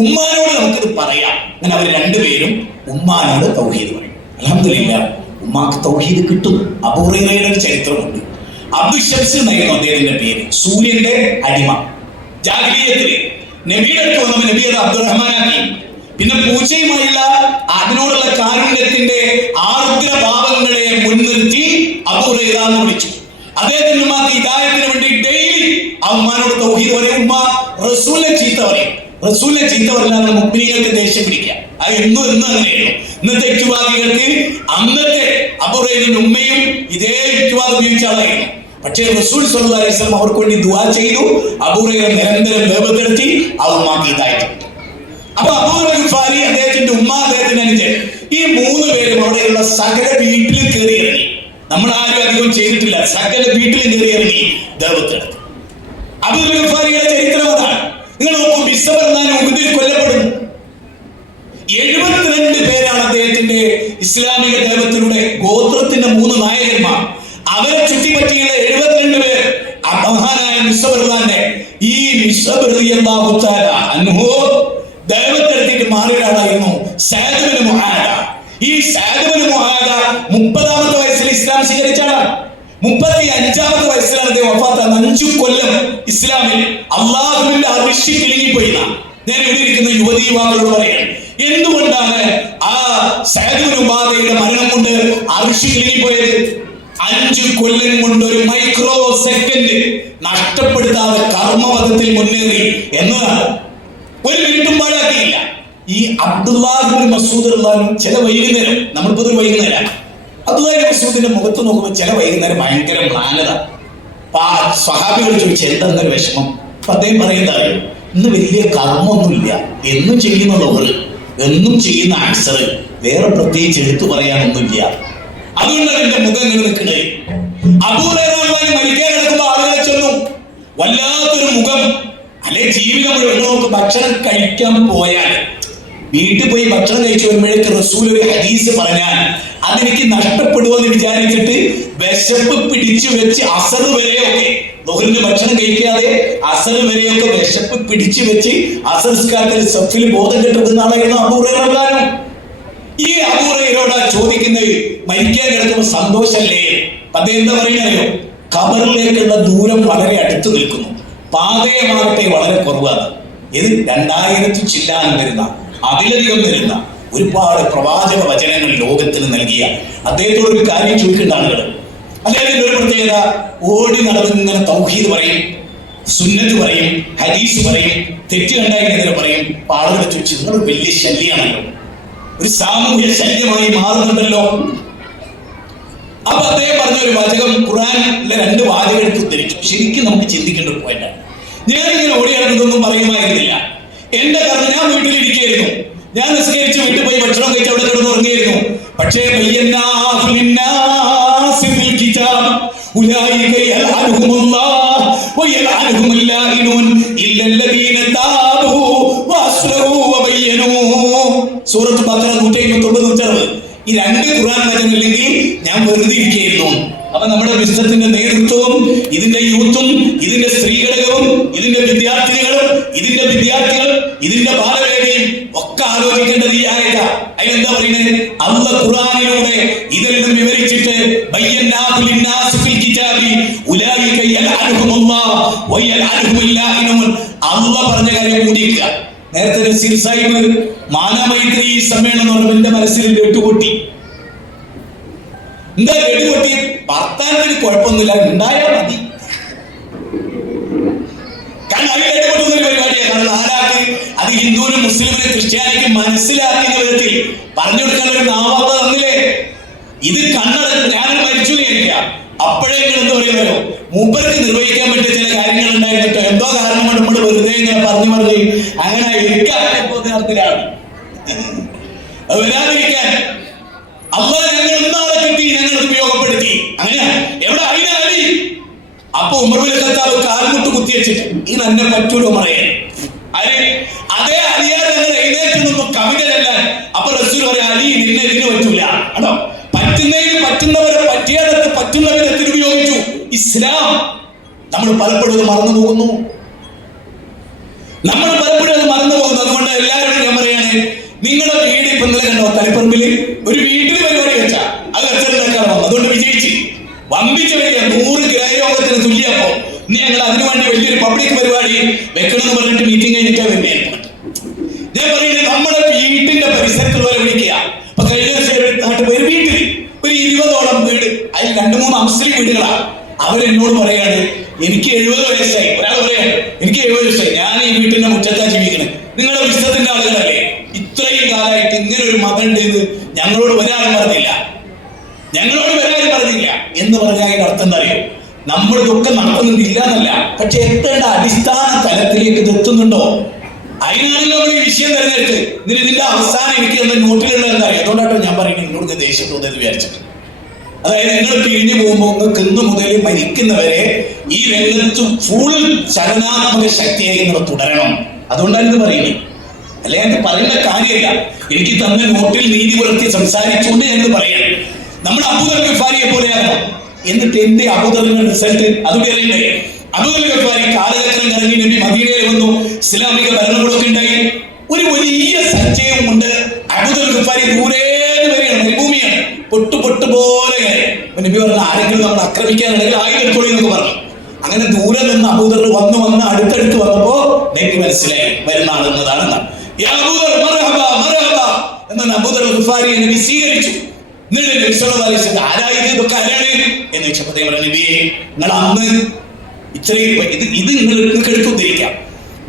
ഉമ്മാനോട് നമുക്കിത് പറയാം. അങ്ങനെ അവർ രണ്ടുപേരും ഉമ്മാനോട് തൗഹീദ് പറയും. അൽഹംദുലില്ലാഹ് ഉമ്മാക്ക് തൗഹീദ് കിട്ടുന്നു. അബൂ ഹുറൈറയുടെ ഒരു ചരിത്രമുണ്ട്. അബ്ദു ഷംസ് എന്നായിരുന്നു അദ്ദേഹത്തിന്റെ പേര്. സൂര്യന്റെ അടിമ. ജാഹിലിയ്യത്തിൽ നബിയുടെ അടുത്ത് വന്നപ്പോൾ നബി അത് അബ്ദുറഹ്മാനാക്കി. പിന്നെ പൂച്ചയുമായുള്ള അതിനോടുള്ള കാരുണ്യത്തിന്റെ ആർദ്ര ഭാവങ്ങളെ മുൻനിർത്തി അബൂ ഹുറൈറ എന്ന് വിളിച്ചു. അദ്ദേഹത്തിന്റെ ഉമ്മാക്ക് ഹിദായത്തിന് വേണ്ടി ഡെയിലി ആ ഉമ്മാനോട് തൗഹീദ് പറയും. ഉമ്മ റസൂലിനെ ചീത്ത പറയും. റസൂലിനെ ചീത്ത പറഞ്ഞാൽ മുഅ്മിനീങ്ങൾക്ക് ദേഷ്യം പിടിക്കുക. അത് എന്നും അങ്ങനെയായിരുന്നു. ഇന്നത്തെ യുക്തിവാദികൾക്ക് അന്നത്തെ അബൂ ഹുറൈറയുടെ ഉമ്മയും ഇതേ യുക്തിവാദം ഉപയോഗിച്ച ആളായിരുന്നു. പക്ഷേ റസൂൽ സ്വല്ലല്ലാഹു അലൈഹി വസല്ലം അവർക്ക് വേണ്ടി ദുആ ചെയ്തു. അബൂ ഹുറൈറ നിരന്തരം വേപത്തെടുത്തി ആ ഉമ്മാക്ക് ഹിദായത്ത്. അപ്പൊ അബൂ ഹുറൈറ ഗിഫാരി, അദ്ദേഹത്തിന്റെ ഉമ്മ, അദ്ദേഹത്തിന്റെ അനുജൻ, ഈ മൂന്ന് പേരും അവിടെയുള്ള സകല വീട്ടിലും കയറി ഇറങ്ങി. നമ്മൾ ആരും അധികം ചെയ്തിട്ടില്ല. സകല വീട്ടിലും കയറി ഇറങ്ങി ദേവത്തെടുത്തു. അബൂ ഹുറൈറ ഗിഫാരിയുടെ ചരിത്രം അതാണ്. നിങ്ങൾ നോക്കൂ, ബിസ്സബർദാൻ കൊല്ലപ്പെടുന്നു. 72 പേരാണ് അദ്ദേഹത്തിന്റെ ഇസ്ലാമിക ദൈവത്തിലൂടെ ഗോത്രത്തിന്റെ 3 നായകന്മാർ. അവരെ ചുറ്റിപ്പറ്റിയുള്ള 72 പേർ മഹാനായ മിസ്ബർദാന്റെ ഈ ദൈവത്തെടുത്തിട്ട് മാറിയൊരാളായിരുന്നു സഅദ് ഇബ്നു മുആദ. ഈ സഅദ് ഇബ്നു മുആദ 30ാമത്തെ വയസ്സിൽ ഇസ്ലാം സ്വീകരിച്ചാണ്. 35ാമത്തെ വയസ്സിലാണ് അദ്ദേഹം വഫാത്തായത്. 5 കൊല്ലം ഇസ്ലാമിൽ അള്ളാഹുവിന്റെ അർശ് കിളിങ്ങിപ്പോയി. ഞാൻ ഇവിടെ ഇരിക്കുന്ന യുവതി യുവാക്കളോട് പറയാൻ, എന്തുകൊണ്ടാണ് ആ സഅദ് ഇബ്നു മുആദയുടെ മരണം കൊണ്ട് അർശ് കിളിങ്ങിപ്പോയത്? 5 കൊല്ലം കൊണ്ട് ഒരു മൈക്രോ സെക്കൻഡ് നഷ്ടപ്പെടുത്താതെ കർമ്മപഥത്തിൽ മുന്നേറി എന്നതാണ്. ഒരു മിനിറ്റും പാഴാക്കിയില്ല. ഈ അബ്ദുല്ലാഹ് ഇബ്നു മസ്ഊദ് റളിയല്ലാഹു ചില വൈകുന്നേരം, നമ്മളിപ്പോ ഒരു വൈകുന്നേരം അബ്ദുല്ലാഹ് ഇബ്നു മസ്ഊദിന്റെ മുഖത്ത് നോക്കുമ്പോൾ ചില വൈകുന്നേരം ഭയങ്കര മ്ലാനത. സ്വഹാബികൾ ചോദിച്ചു എന്തെന്നൊരു വിഷമം. അപ്പൊ അദ്ദേഹം പറയുന്നത്, ഇന്ന് വലിയ കർമ്മമൊന്നുമില്ല, എന്നും ചെയ്യുന്ന ലോഹർ, എന്നും ചെയ്യുന്ന അക്സർ, വേറെ പ്രത്യേകിച്ച് എടുത്തു പറയാനൊന്നുമില്ല, അതുകൊണ്ടാണ് എന്റെ മുഖം ഇങ്ങനെ നിൽക്കുന്നത്. അബൂ ഹുറൈറ മരിക്കാൻ കിടക്കുമ്പോ ആളുകളെ ചെന്നു, വല്ലാത്തൊരു മുഖം. അല്ലെ ജീവിതം മുഴുവൻ നമുക്ക് ഭക്ഷണം കഴിക്കാൻ പോയാൽ, വീട്ടിൽ പോയി ഭക്ഷണം കഴിച്ചു വരുമ്പോഴേക്ക് റസൂൽ ഒരു ഹദീസ് പറഞ്ഞാൽ അതെനിക്ക് നഷ്ടപ്പെടുമെന്ന് വിചാരിച്ചിട്ട് വിശപ്പ് പിടിച്ചു വെച്ച് അസർ വരെയൊക്കെ, ദുഹറിന് ഭക്ഷണം കഴിക്കാതെ അസർ വരെയൊക്കെ വിശപ്പ് പിടിച്ചു വെച്ച് അസർ നിസ്കാരത്തിൽ സഫിൽ ബോധം കെട്ടുന്ന ആളായിരുന്നു അബൂ ഹുറൈറ. ഈ അബൂ ഹുറൈറയോട് ചോദിക്കുന്നത്, മരിക്കാൻ കിടക്കുമ്പോൾ സന്തോഷല്ലേ? അദ്ദേഹം എന്താ പറയുന്നോ, ഖബറിലേക്കുള്ള ദൂരം വളരെ അടുത്ത് നിൽക്കുന്നു, പാതയമാകട്ടെ വളരെ കുറവാണ്. ഇത് 2000 ചില്ലാനം വരുന്ന, അതിലധികം വരുന്ന ഒരുപാട് പ്രവാചക വചനങ്ങൾ ലോകത്തിന് നൽകിയ അദ്ദേഹത്തോട് ഒരു കാര്യം ചോദിക്കേണ്ട ആളുകൾ. അദ്ദേഹത്തിന്റെ ഒരു പ്രത്യേകത, ഓടി നടന്ന് ഇങ്ങനെ തൗഹീദ് പറയും, സുന്നത്ത് പറയും, ഹദീസ് പറയും, തെറ്റ് കണ്ടതിനെതിരെ പറയും. ആളുകൾ ചോദിച്ചു, നിങ്ങൾ വലിയ ശല്യമാണല്ലോ, ഒരു സാമൂഹ്യ ശല്യമായി മാറുന്നുണ്ടല്ലോ. അപ്പൊ അദ്ദേഹം പറഞ്ഞ ഒരു വാചകം, ഖുർആനിലെ 2 വാചകം എടുത്ത് ഉദ്ധരിച്ചു. ശരിക്കും നമുക്ക് ചിന്തിക്കേണ്ട ഒരു പോയിന്റാണ്. ഞാനിങ്ങനെ ഓടി നടന്നതൊന്നും പറയുമായിരുന്നില്ല. എന്റെ കാരണം ഞാൻ വീട്ടിലിരിക്കുകയായിരുന്നു. ഞാൻ നിസ്കരിച്ച് വീട്ടിൽ പോയി ഭക്ഷണം കഴിച്ച് അവിടെ കിടന്ന് ഉറങ്ങിയിരുന്നു. പക്ഷേ സൂറത്ത് ബഖറ 159-160 ഈ 2 ഖുർആൻ വചനമില്ലെങ്കിൽ ഞാൻ വെറുതെ ഇരിക്കുകയായിരുന്നു. അപ്പൊ നമ്മുടെ ബിസിനസിന്റെ നേതൃത്വവും ഇതിന്റെ യൂത്തും ഇതിന്റെ സ്ത്രീഘടകവും ഇതിന്റെ വിദ്യാർത്ഥിനികളും ഇതിന്റെ വിദ്യാർത്ഥികൾ ഇതിന്റെ ബാലവേദിയും ഒക്കെ ആലോചിക്കേണ്ടത് ഈ ആയത. അതിനെന്താ പറയുന്നത്? അല്ലാഹ് ഖുർആനിലൂടെ ഇതെല്ലാം വിവരിച്ചിട്ട് അല്ലാഹ് പറഞ്ഞ കാര്യം കൂടിയിരിക്കുക. നേരത്തെ നസീർ സാഹിബ് മാനമൈത്രി സമ്മേളനം എന്ന് എന്റെ മനസ്സിൽ വെട്ടുപൊട്ടി. എന്താ വെട്ടുപൊട്ടി? വർത്താനത്തിന് കുഴപ്പമൊന്നുമില്ല, ഉണ്ടായാൽ മതി. കാരണം അത് വെട്ടുപൊട്ടുന്ന ഒരു പരിപാടിയാണ്. കാരണം ആരാക്ക് അത് ഹിന്ദുവിനും മുസ്ലിമിനും ക്രിസ്ത്യാനിക്കും മനസ്സിലാക്കുന്ന വിധത്തിൽ പറഞ്ഞു കൊടുക്കാൻ ഒരു നാവാത്ത തന്നില്ലേ? ഇത് കണ്ണട ഞാനും മരിച്ചു എനിക്കാം. അപ്പോഴെങ്കിലും എന്താ പറയുന്നല്ലോ, മൂപ്പർക്ക് നിർവഹിക്കാൻ പറ്റിയ ചില കാര്യങ്ങൾ ഉണ്ടായിരുന്നിട്ടോ എന്തോ കാരണം കൊണ്ട് നമ്മൾ വെറുതെ ഇങ്ങനെ പറഞ്ഞു അങ്ങനെ ഇരിക്കാത്തിലാണ് അത് വരാതിരിക്കാൻ അല്ലാഹ് ഞങ്ങൾ ഇന്നാളെ കിട്ടി, ഞങ്ങൾ ഉപയോഗപ്പെടുത്തി. അങ്ങനെ എവിടെ അയിനാടി? അപ്പൊ ഉമർ ഇബ്നു ഖത്താബ് കാൽമുട്ട് കുത്തിവെച്ചിട്ട് ഈ തന്നെ പറ്റൂലോ പറയാൻ. അതേ അലിയാർ ഞങ്ങൾ എഴുന്നേറ്റ് നിന്നു കവിത ചെല്ലാൻ. അപ്പൊ റസൂൽ പറയാം, അലി നിന്നെ ഇതിന് പറ്റൂല. ആണോ? പറ്റുന്നതിന് പറ്റുന്നവരെ പറ്റിയിടത്ത് പറ്റുന്ന വിധത്തിൽ ഉപയോഗിച്ചു ഇസ്ലാം. നമ്മൾ പലപ്പോഴും അത് മറന്നു പോകുന്നു. അതുകൊണ്ട് നിങ്ങളുടെ വീട് ഇപ്പൊ ഇന്നലെ കണ്ടോ തളിപ്പറമ്പിൽ ഒരു വീട്ടിൽ പരിപാടി വെച്ചാ അത് കച്ചവടക്കാണ് വന്നത്, അതുകൊണ്ട് വിജയിച്ച് വമ്പിച്ച വലിയ 100 ഗ്രഹയോഗത്തിന് തുല്യപ്പോ ഇനി ഞങ്ങൾ അതിനു വേണ്ടി വലിയൊരു പബ്ലിക് പരിപാടി വെക്കണമെന്ന് പറഞ്ഞിട്ട് മീറ്റിംഗ് കഴിഞ്ഞിട്ടാ വരുന്നത്. ഞാൻ പറയുന്നത് നമ്മുടെ വീട്ടിന്റെ പരിസരത്തുള്ളവരെ വിളിക്കുക. അപ്പൊ കഴിഞ്ഞ നാട്ടിൽ ഒരു വീട്ടിൽ ഒരു 20ഓളം വീട്, അതിൽ 2-3 മുസ്ലിം വീടുകളാ. അവരെന്നോട് പറയാണ് എനിക്ക് 70 വയസ്സായി. ഒരാൾ പറയാണ് എനിക്ക് 70 വയസ്സായി, ഞാൻ ഈ വീട്ടിന്റെ മുറ്റത്താ ജീവിക്കുന്നത്. നിങ്ങളുടെ വിശ്വത്തിന്റെ ആളുകളല്ലേ, ഇത്രയും കാലമായിട്ട് ഇങ്ങനെ ഒരു മതം ഉണ്ട് എന്ന് ഞങ്ങളോട് വരാനും പറഞ്ഞില്ല എന്ന് പറഞ്ഞാൽ അതിന്റെ അർത്ഥം എന്താ അറിയോ? നമ്മളിതൊക്കെ നടത്തുന്നില്ല എന്നല്ല, പക്ഷെ എത്തേണ്ട അടിസ്ഥാന തലത്തിലേക്ക് ഇത് എത്തുന്നുണ്ടോ? അതിനാണല്ലോ നമ്മൾ ഈ വിഷയം തിരഞ്ഞെടുത്ത്. ഇതിന്റെ അവസാനം എനിക്ക് എന്ന നോട്ടിലുള്ള എന്താ അറിയാം? അതുകൊണ്ടാട്ടോ ഞാൻ പറയുന്നത് നിങ്ങളോട് ദേഷ്യം തോന്നുന്നത് വിചാരിച്ചത്. അതായത് നിങ്ങൾ പിരിഞ്ഞു പോകുമ്പോൾ നിങ്ങൾക്ക് ഇന്നു മുതൽ മരിക്കുന്നവരെ ഈ രംഗത്ത് ഫുൾ ചലനാത്മക ശക്തിയായി നിങ്ങൾ തുടരണം. അതുകൊണ്ടാണ് ഇത് പറയുന്നത്. അല്ലെ എനിക്ക് പറയേണ്ട കാര്യമില്ല. എനിക്ക് തന്ന നോട്ടിൽ നീതി പുലർത്തി സംസാരിച്ചുകൊണ്ട് എന്ന് പറയാം. നമ്മൾ അബൂദർ ഗഫാരിയെ പോലെയാകണം. എന്നിട്ട് എന്റെ അബൂദറിന്റെ റിസൾട്ട് അതുകൂടി അറിയണ്ടേ? അബൂദർ ഗഫാരി കാലചക്രം കറങ്ങി നബി മദീനയിൽ വന്നു, ഇസ്ലാമിക ഭരണകൂടമൊക്കെ ഉണ്ടായി, ഒരു വലിയ സഞ്ചയമുണ്ട്. അബൂദർ ഗഫാരി ദൂരെ വരികയാണ്, മരുഭൂമിയാണ്, പൊട്ടു പോലെ. നബി പറഞ്ഞു ആരെങ്കിലും നമ്മൾ ആക്രമിക്കാനുണ്ടെങ്കിൽ ആയുധത്തോളി എന്നൊക്കെ പറഞ്ഞു. അങ്ങനെ ദൂരെ നിന്ന് അബൂദർ വന്ന് അടുത്തടുത്ത് വന്നപ്പോ എനിക്ക് മനസ്സിലായി വരുന്ന ആളെന്നതാണെന്ന്. എന്നാണ് അബൂദർ ഗഫാരി നബി സ്വീകരിച്ചു. ആരായത് ഇതൊക്കെ ആരാണ് എന്ന് ചോദിച്ചപ്പോ നബിയെ നിങ്ങൾ അന്ന് ഇത്രയും ഇത് നിങ്ങൾക്ക് എടുത്തുദ്ധരിക്കാം.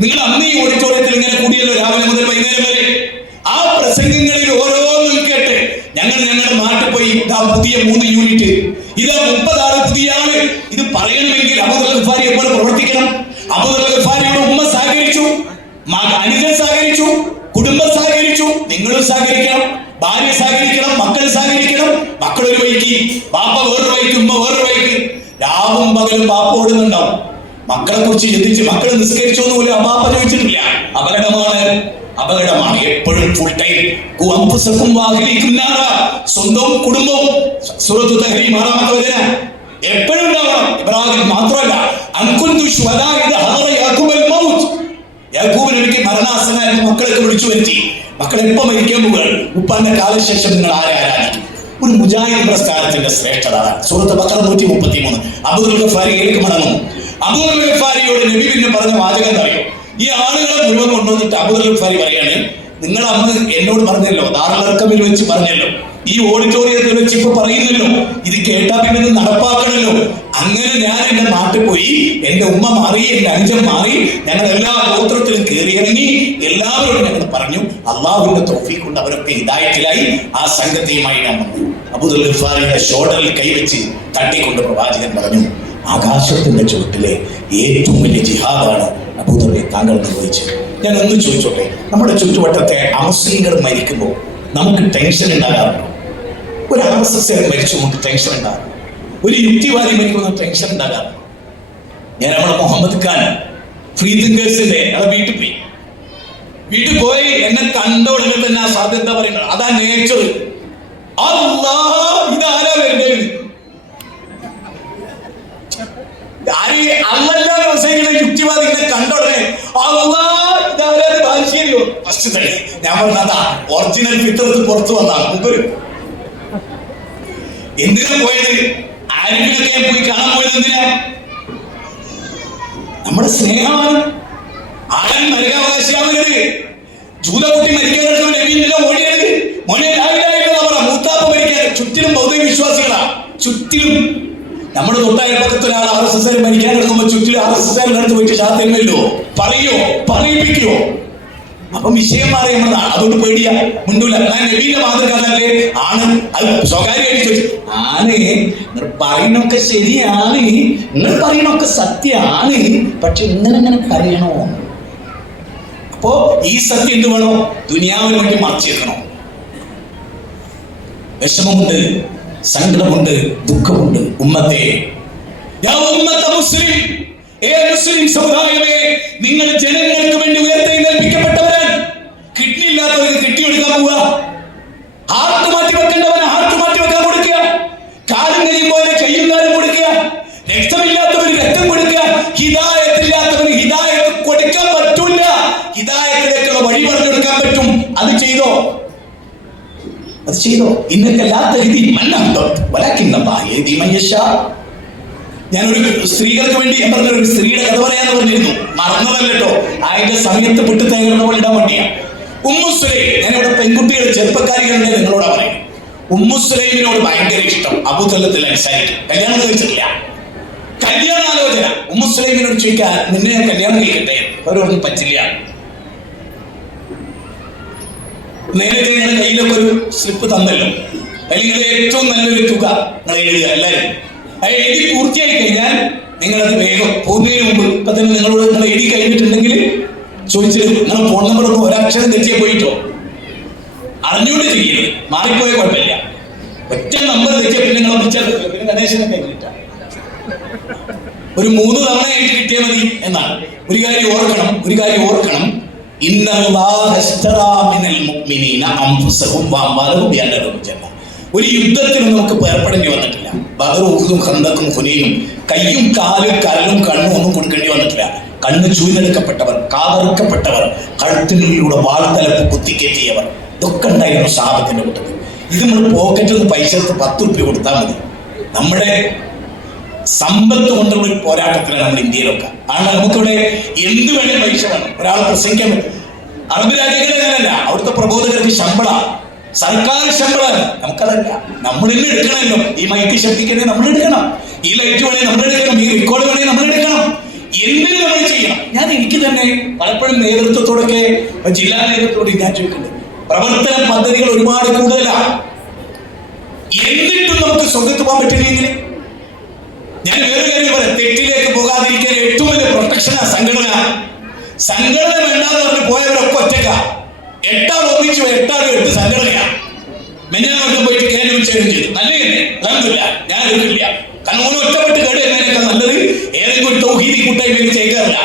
നിങ്ങൾ അന്ന് ഈ ഓഡിറ്റോറിയത്തിൽ ഇങ്ങനെ കൂടിയല്ലോ രാവിലെ മുതൽ വൈകുന്നേരം വരെ. ആ പ്രസംഗങ്ങളിൽ ഓരോന്നും കേട്ട് ഞങ്ങളുടെ നാട്ടിൽ പോയി ഇതാ പുതിയ 3 യൂണിറ്റ്, ഇതാ 30 ആള് പുതിയ ആള്. ഇത് പറയണമെങ്കിൽ അബൂദർ ഗഫാരി എപ്പോഴും പ്രവർത്തിക്കണം. അബൂദർ ഗഫാരിയുടെ ഉമ്മ സഹകരിച്ചു, അനുജൻ സഹകരിച്ചു, കുടുംബം സഹകരിച്ചു. നിങ്ങളും സഹകരിക്കണം, ഭാര്യ സഹകരിക്കണം, മക്കൾ സഹകരിക്കണം. മക്കൾ ഒരു വഴിക്ക്, ബാപ്പ വേറൊരു വഴിക്ക്, ഉമ്മ വേറൊരു വഴിക്ക്. രാവും പകലും ബാപ്പ ഓടുന്നുണ്ടാവും. മക്കളെ കുറിച്ച് ചിന്തിച്ച് മക്കൾ നിസ്കരിച്ചു എന്ന് പോലും ബാപ്പ ചോദിച്ചിട്ടില്ല. അപകടമാണ് എപ്പോഴും ഫുൾ ടൈം. സ്വന്തവും കുടുംബവും സൂറത്തു തഹ്രീം 6-ാമത്തെ വചനം എപ്പോഴും ഉണ്ടാവണം. ഇബ്രാഹിം മാത്രമല്ല, യാക്കൂബ് നബിക്ക് മരണാസനായിരുന്നു. മക്കളൊക്കെ വിളിച്ചു വരുത്തി, മക്കൾ എപ്പോ മരിക്കാൻ പോവുകയാണ്, ഉപ്പാന്റെ കാലശേഷം നിങ്ങൾ ആരെ ആരാധിക്കും? ഒരു മുജാഹിദ് പ്രസ്ഥാനത്തിന്റെ ശ്രേഷ്ഠത. സൂറത്ത് ബഖറ 133. അബൂദർ ഗഫാരിയിലേക്ക് മടങ്ങുന്നു. അബൂദർ ഗഫാരിയോട് നബി പിന്നെ പറഞ്ഞ വാചകം അറിയോ? ഈ ആളുകളെ മുഴുവൻ കൊണ്ടുവന്നിട്ട് അബൂദർ ഗഫാരി പറയാണ്, നിങ്ങൾ അന്ന് എന്നോട് പറഞ്ഞല്ലോ, ദാറുൽ അർഖമിൽ വെച്ച് പറഞ്ഞല്ലോ, ഈ ഓഡിറ്റോറിയത്തിൽ വെച്ച് ഇപ്പൊ പറയുന്നല്ലോ, ഇത് കേട്ടാ പിന്നെ ഇത് നടപ്പാക്കണല്ലോ. അങ്ങനെ ഞാൻ എന്റെ നാട്ടിൽ പോയി, എന്റെ ഉമ്മ മാറി, എന്റെ അനുജൻ മാറി, ഞങ്ങൾ എല്ലാ ഗോത്രത്തിലും കയറിയിറങ്ങി, എല്ലാവരോടും ഞങ്ങൾ പറഞ്ഞു. അള്ളാഹുവിന്റെ തൗഫീഖ് കൊണ്ട് അവരൊക്കെ ഹിദായത്തിലായി. ആ സംഗതിയുമായി ഞാൻ വന്നു. അബൂദർ ഗഫാരിയുടെ ഷോൾഡറിൽ കൈവച്ച് തട്ടിക്കൊണ്ട് പ്രവാചകൻ പറഞ്ഞു, ആകാശത്തിന്റെ ചുവട്ടിലെ ഏറ്റവും വലിയ ജിഹാദാണ് അബൂദറെ താങ്കൾ നിർവഹിച്ചത്. ഞാൻ ഒന്ന് ചോദിച്ചോട്ടെ, നമ്മുടെ ചുറ്റുവട്ടത്തെ അമുസ്ലിങ്ങൾ മരിക്കുമ്പോൾ നമുക്ക് ടെൻഷൻ ഉണ്ടാകാറുണ്ടോ? ഒരു RSS മരിച്ചു നമുക്ക് ടെൻഷൻ ഉണ്ടാകും. ഒരു യുക്തിവാദി മരിക്കുന്ന ടെൻഷൻ ഉണ്ടാകാറുണ്ട്. ഞാൻ നമ്മുടെ മുഹമ്മദ് ഖാൻ ഫ്രീ തിങ്കേഴ്സിന്റെ വീട്ടിൽ പോയി എന്നെ കണ്ട ഉടനെ തന്നെ ആ സാധ്യത പറയുന്നത് അതാ നേച്ചർ. ഇതാരാ വരുന്നത്? യുക്തിവാദികളെ കണ്ടോടനെ ബാലുശ്ശേരിയോ ഫസ്റ്റ് തടി. ഞാൻ പറഞ്ഞതാ ഒറിജിനൽ ഫിത്രത്ത് പുറത്തു വന്നാണ്. എന്തിനാ പോയത്? ആരിഫിനൊക്കെ ഞാൻ പോയി കാണാൻ പോയത് എന്തിനാ? നമ്മുടെ സ്നേഹമാണ്. ആരും നരകാവകാശിയാവരുത്. ജൂതകുട്ടി മരിക്കാനായിട്ട് ഓടിയത് മോനെ മൂത്താപ്പ മരിക്കാൻ. ചുറ്റിലും ബൗദ്ധ വിശ്വാസികളാ, ചുറ്റിലും. നമ്മുടെ തൊട്ടയൽപ്പക്കത്ത് ഒരാൾ RSS മരിക്കാൻ എടുക്കുമ്പോൾ ചുറ്റിലും RSS അടുത്ത് പോയിട്ട് ശാസ്ത്രമല്ലോ പറയിപ്പിക്കുവോ? അപ്പം വിഷയം മാറി നമ്മളതാണ്. അതുകൊണ്ട് പേടിയാ, മുണ്ടൂല. ഞാൻ നബീന്റെ മാതൃകാലല്ലേ ആണ്. അത് സ്വകാര്യമായിട്ട് ചോദിച്ചു, ആണ് നിങ്ങൾ പറയുന്നൊക്കെ ശരിയാണ്, നിങ്ങൾ പറയുന്നൊക്കെ സത്യമാണ്, പക്ഷെ ഇങ്ങനെ പറയണോ? അപ്പോ ഈ സത്യം എന്ത് വേണോ? ദുനിയാവിന് വേണ്ടി മറച്ചേക്കണോ? വിഷമമുണ്ട്, സങ്കടമുണ്ട്, ദുഃഖമുണ്ട്. ഉമ്മത്തെ മുസ്ലിം, മുസ്ലിം സമുദായമേ, നിങ്ങൾ ജനങ്ങൾക്ക് വേണ്ടി ഉയർത്തെഴുന്നേൽപ്പിക്കപ്പെട്ടവരാണ്. കിഡ്നി ഇല്ലാത്തവർക്ക് കിഡ്നി എടുക്കാൻ പോവുക, ഹാർട്ട് മാറ്റി വെക്കേണ്ടവന് ഹാർട്ട് മാറ്റി വെക്കാൻ കൊടുക്കുക, കാലും കഴിയുമ്പോൾ കയ്യും കാലും കൊടുക്കുക, രക്തമില്ലാത്തവന് രക്തം കൊടുക്കുക. ഹിദായത്തില്ലാത്തവന് ഹിദായത്ത് കൊടുക്കാൻ പറ്റൂല. ഹിദായത്തിലേക്കുള്ള വഴി പറഞ്ഞു കൊടുക്കാൻ പറ്റും. അത് ചെയ്തോ, അത് ചെയ്തോ. ഞാനൊരു സ്ത്രീകൾക്ക് വേണ്ടി ഞാൻ പറഞ്ഞ ഒരു സ്ത്രീയുടെ കഥ പറയാന്ന് പറഞ്ഞിരുന്നു, മറന്നതല്ലോ. അതിന്റെ സമയത്ത് പെട്ട് തേങ്ങ ഇടാൻ വേണ്ടിയാ. ഉമ്മു സുലൈം, ഞാനിവിടെ പെൺകുട്ടികൾ ചെറുപ്പക്കാരികളുടെ നിങ്ങളോടാ പറയും. ഉമ്മു സുലൈമിനോട് ഭയങ്കര ഇഷ്ടം അബൂതല്ലത്തുൽ അൻസാരിക്ക്. കല്യാണം കഴിച്ചിട്ടില്ല, കല്യാണാലോചന. ഉമ്മു സുലൈമിനോട് ചോദിക്കാൻ, നിന്നെ ഞാൻ കല്യാണം കഴിക്കട്ടെ? അവരൊന്നും പറ്റില്ല. നേരത്തെ നിങ്ങളുടെ കയ്യിലൊക്കെ ഒരു സ്ലിപ്പ് തന്നല്ലോ, അല്ലെങ്കിൽ ഏറ്റവും നല്ലൊരു തുക നിങ്ങൾ എഴുതുക എല്ലാവരും. അത് എഴുതി പൂർത്തിയായി കഴിഞ്ഞാൽ നിങ്ങളത് വേഗം പോകുന്നതിന് മുമ്പ് ഇപ്പൊ തന്നെ നിങ്ങളോട് നിങ്ങൾ എഴുതി കഴിഞ്ഞിട്ടുണ്ടെങ്കിൽ ചോദിച്ചിട്ട് നിങ്ങൾ ഫോൺ നമ്പർ ഒന്ന് ഒരക്ഷരം തെറ്റിയെ പോയിട്ടോ, അറിഞ്ഞുകൊണ്ട് ചെയ്യരുത്. മാറിപ്പോയ കുഴപ്പമില്ല. ഒറ്റ നമ്പർ തെറ്റിയ പിന്നെ നിങ്ങളെ വിളിച്ചാൽ പിന്നെ ഗണേശനെ കഴിഞ്ഞിട്ട ഒരു 3 തവണയായിട്ട് കിട്ടിയാൽ മതി എന്നാണ്. ഒരു കാര്യം ഓർക്കണം, ഒരു യുദ്ധത്തിനും നമുക്ക് ഏർപ്പെടേണ്ടി വന്നിട്ടില്ല. ബദറും ഖന്തക്കും ഹുനൈനും കയ്യും കാലും കരലും കണ്ണും ഒന്നും കൊടുക്കേണ്ടി വന്നിട്ടില്ല. കണ്ണ് ചൂഴ്ന്നെടുക്കപ്പെട്ടവർ, കാതറുക്കപ്പെട്ടവർ, കഴുത്തിനുള്ളിലൂടെ വാൾത്തലപ്പ് കുത്തിക്കയറ്റിയവർ, ഇതൊക്കെ ഉണ്ടായിരുന്നു സഹാബത്തിന്റെ കൂട്ടത്തിൽ. ഇത് നമ്മൾ പോക്കറ്റിൽ നിന്ന് പൈസ എടുത്ത് 10 രൂപ കൊടുത്താൽ മതി. നമ്മുടെ സമ്പത്ത് കൊണ്ടുള്ള ഒരു പോരാട്ടത്തിലാണ് നമ്മൾ ഇന്ത്യയിലൊക്കെ. ആണ് നമുക്കിവിടെ എന്ത് വേണേൽ പൈസ വേണം. ഒരാൾ പ്രസംഗിക്കാൻ പറ്റും. അറബ് രാജ്യങ്ങളിൽ അങ്ങനെയല്ല, അവിടുത്തെ പ്രബോധകർക്ക് ശമ്പള, സർക്കാർ ശമ്പളമാണ്. നമുക്കതല്ല, നമ്മൾ തന്നെ എടുക്കണമല്ലോ. ഈ മൈക്ക് ശബ്ദിക്കണേ നമ്മൾ എടുക്കണം, ഈ ലൈറ്റ് വേണേ നമ്മൾ എടുക്കണം, ഈ റെക്കോർഡ് വേണേ നമ്മൾ എടുക്കണം. എന്തിനു നമ്മൾ ചെയ്യണം? ഞാൻ എനിക്ക് തന്നെ പലപ്പോഴും നേതൃത്വത്തോടൊക്കെ, ജില്ലാ നേതൃത്വത്തോട് ഞാൻ ചോദിക്കുന്നുണ്ട്, പ്രവർത്തന പദ്ധതികൾ ഒരുപാട് കൂടുതലാണ്. എന്നിട്ടും നമുക്ക് സ്വന്തത്ത് പോകാൻ പറ്റില്ലെങ്കിൽ ഞാൻ വേറെ കാര്യം പറയാം. തെറ്റിലേക്ക് പോകാതിരിക്കാൻ ഏറ്റവും വലിയ പ്രൊട്ടക്ഷനാ സംഘടന. സംഘടന വേണ്ടാന്ന് പറഞ്ഞ് പോയവരൊക്കെ ഒറ്റക്ക. 8 ആൾ ഒന്നിച്ചു 8 ആൾ 8 സംഘടനയാ. മെഞ്ഞാനൊക്കെ പോയിട്ട് കേന്ദ്രം ചെയ്തു. നല്ലതന്നെ, അതൊന്നുമില്ല, ഞാൻ എടുക്കില്ല. കാരണം ഓരോ ഒറ്റപ്പെട്ട് കേട് എന്നതിനേക്കാൾ നല്ലത് ഏതെങ്കിലും ഒരു തൗഹീദി കൂട്ടായ്മ ചെയ്താറില്ല,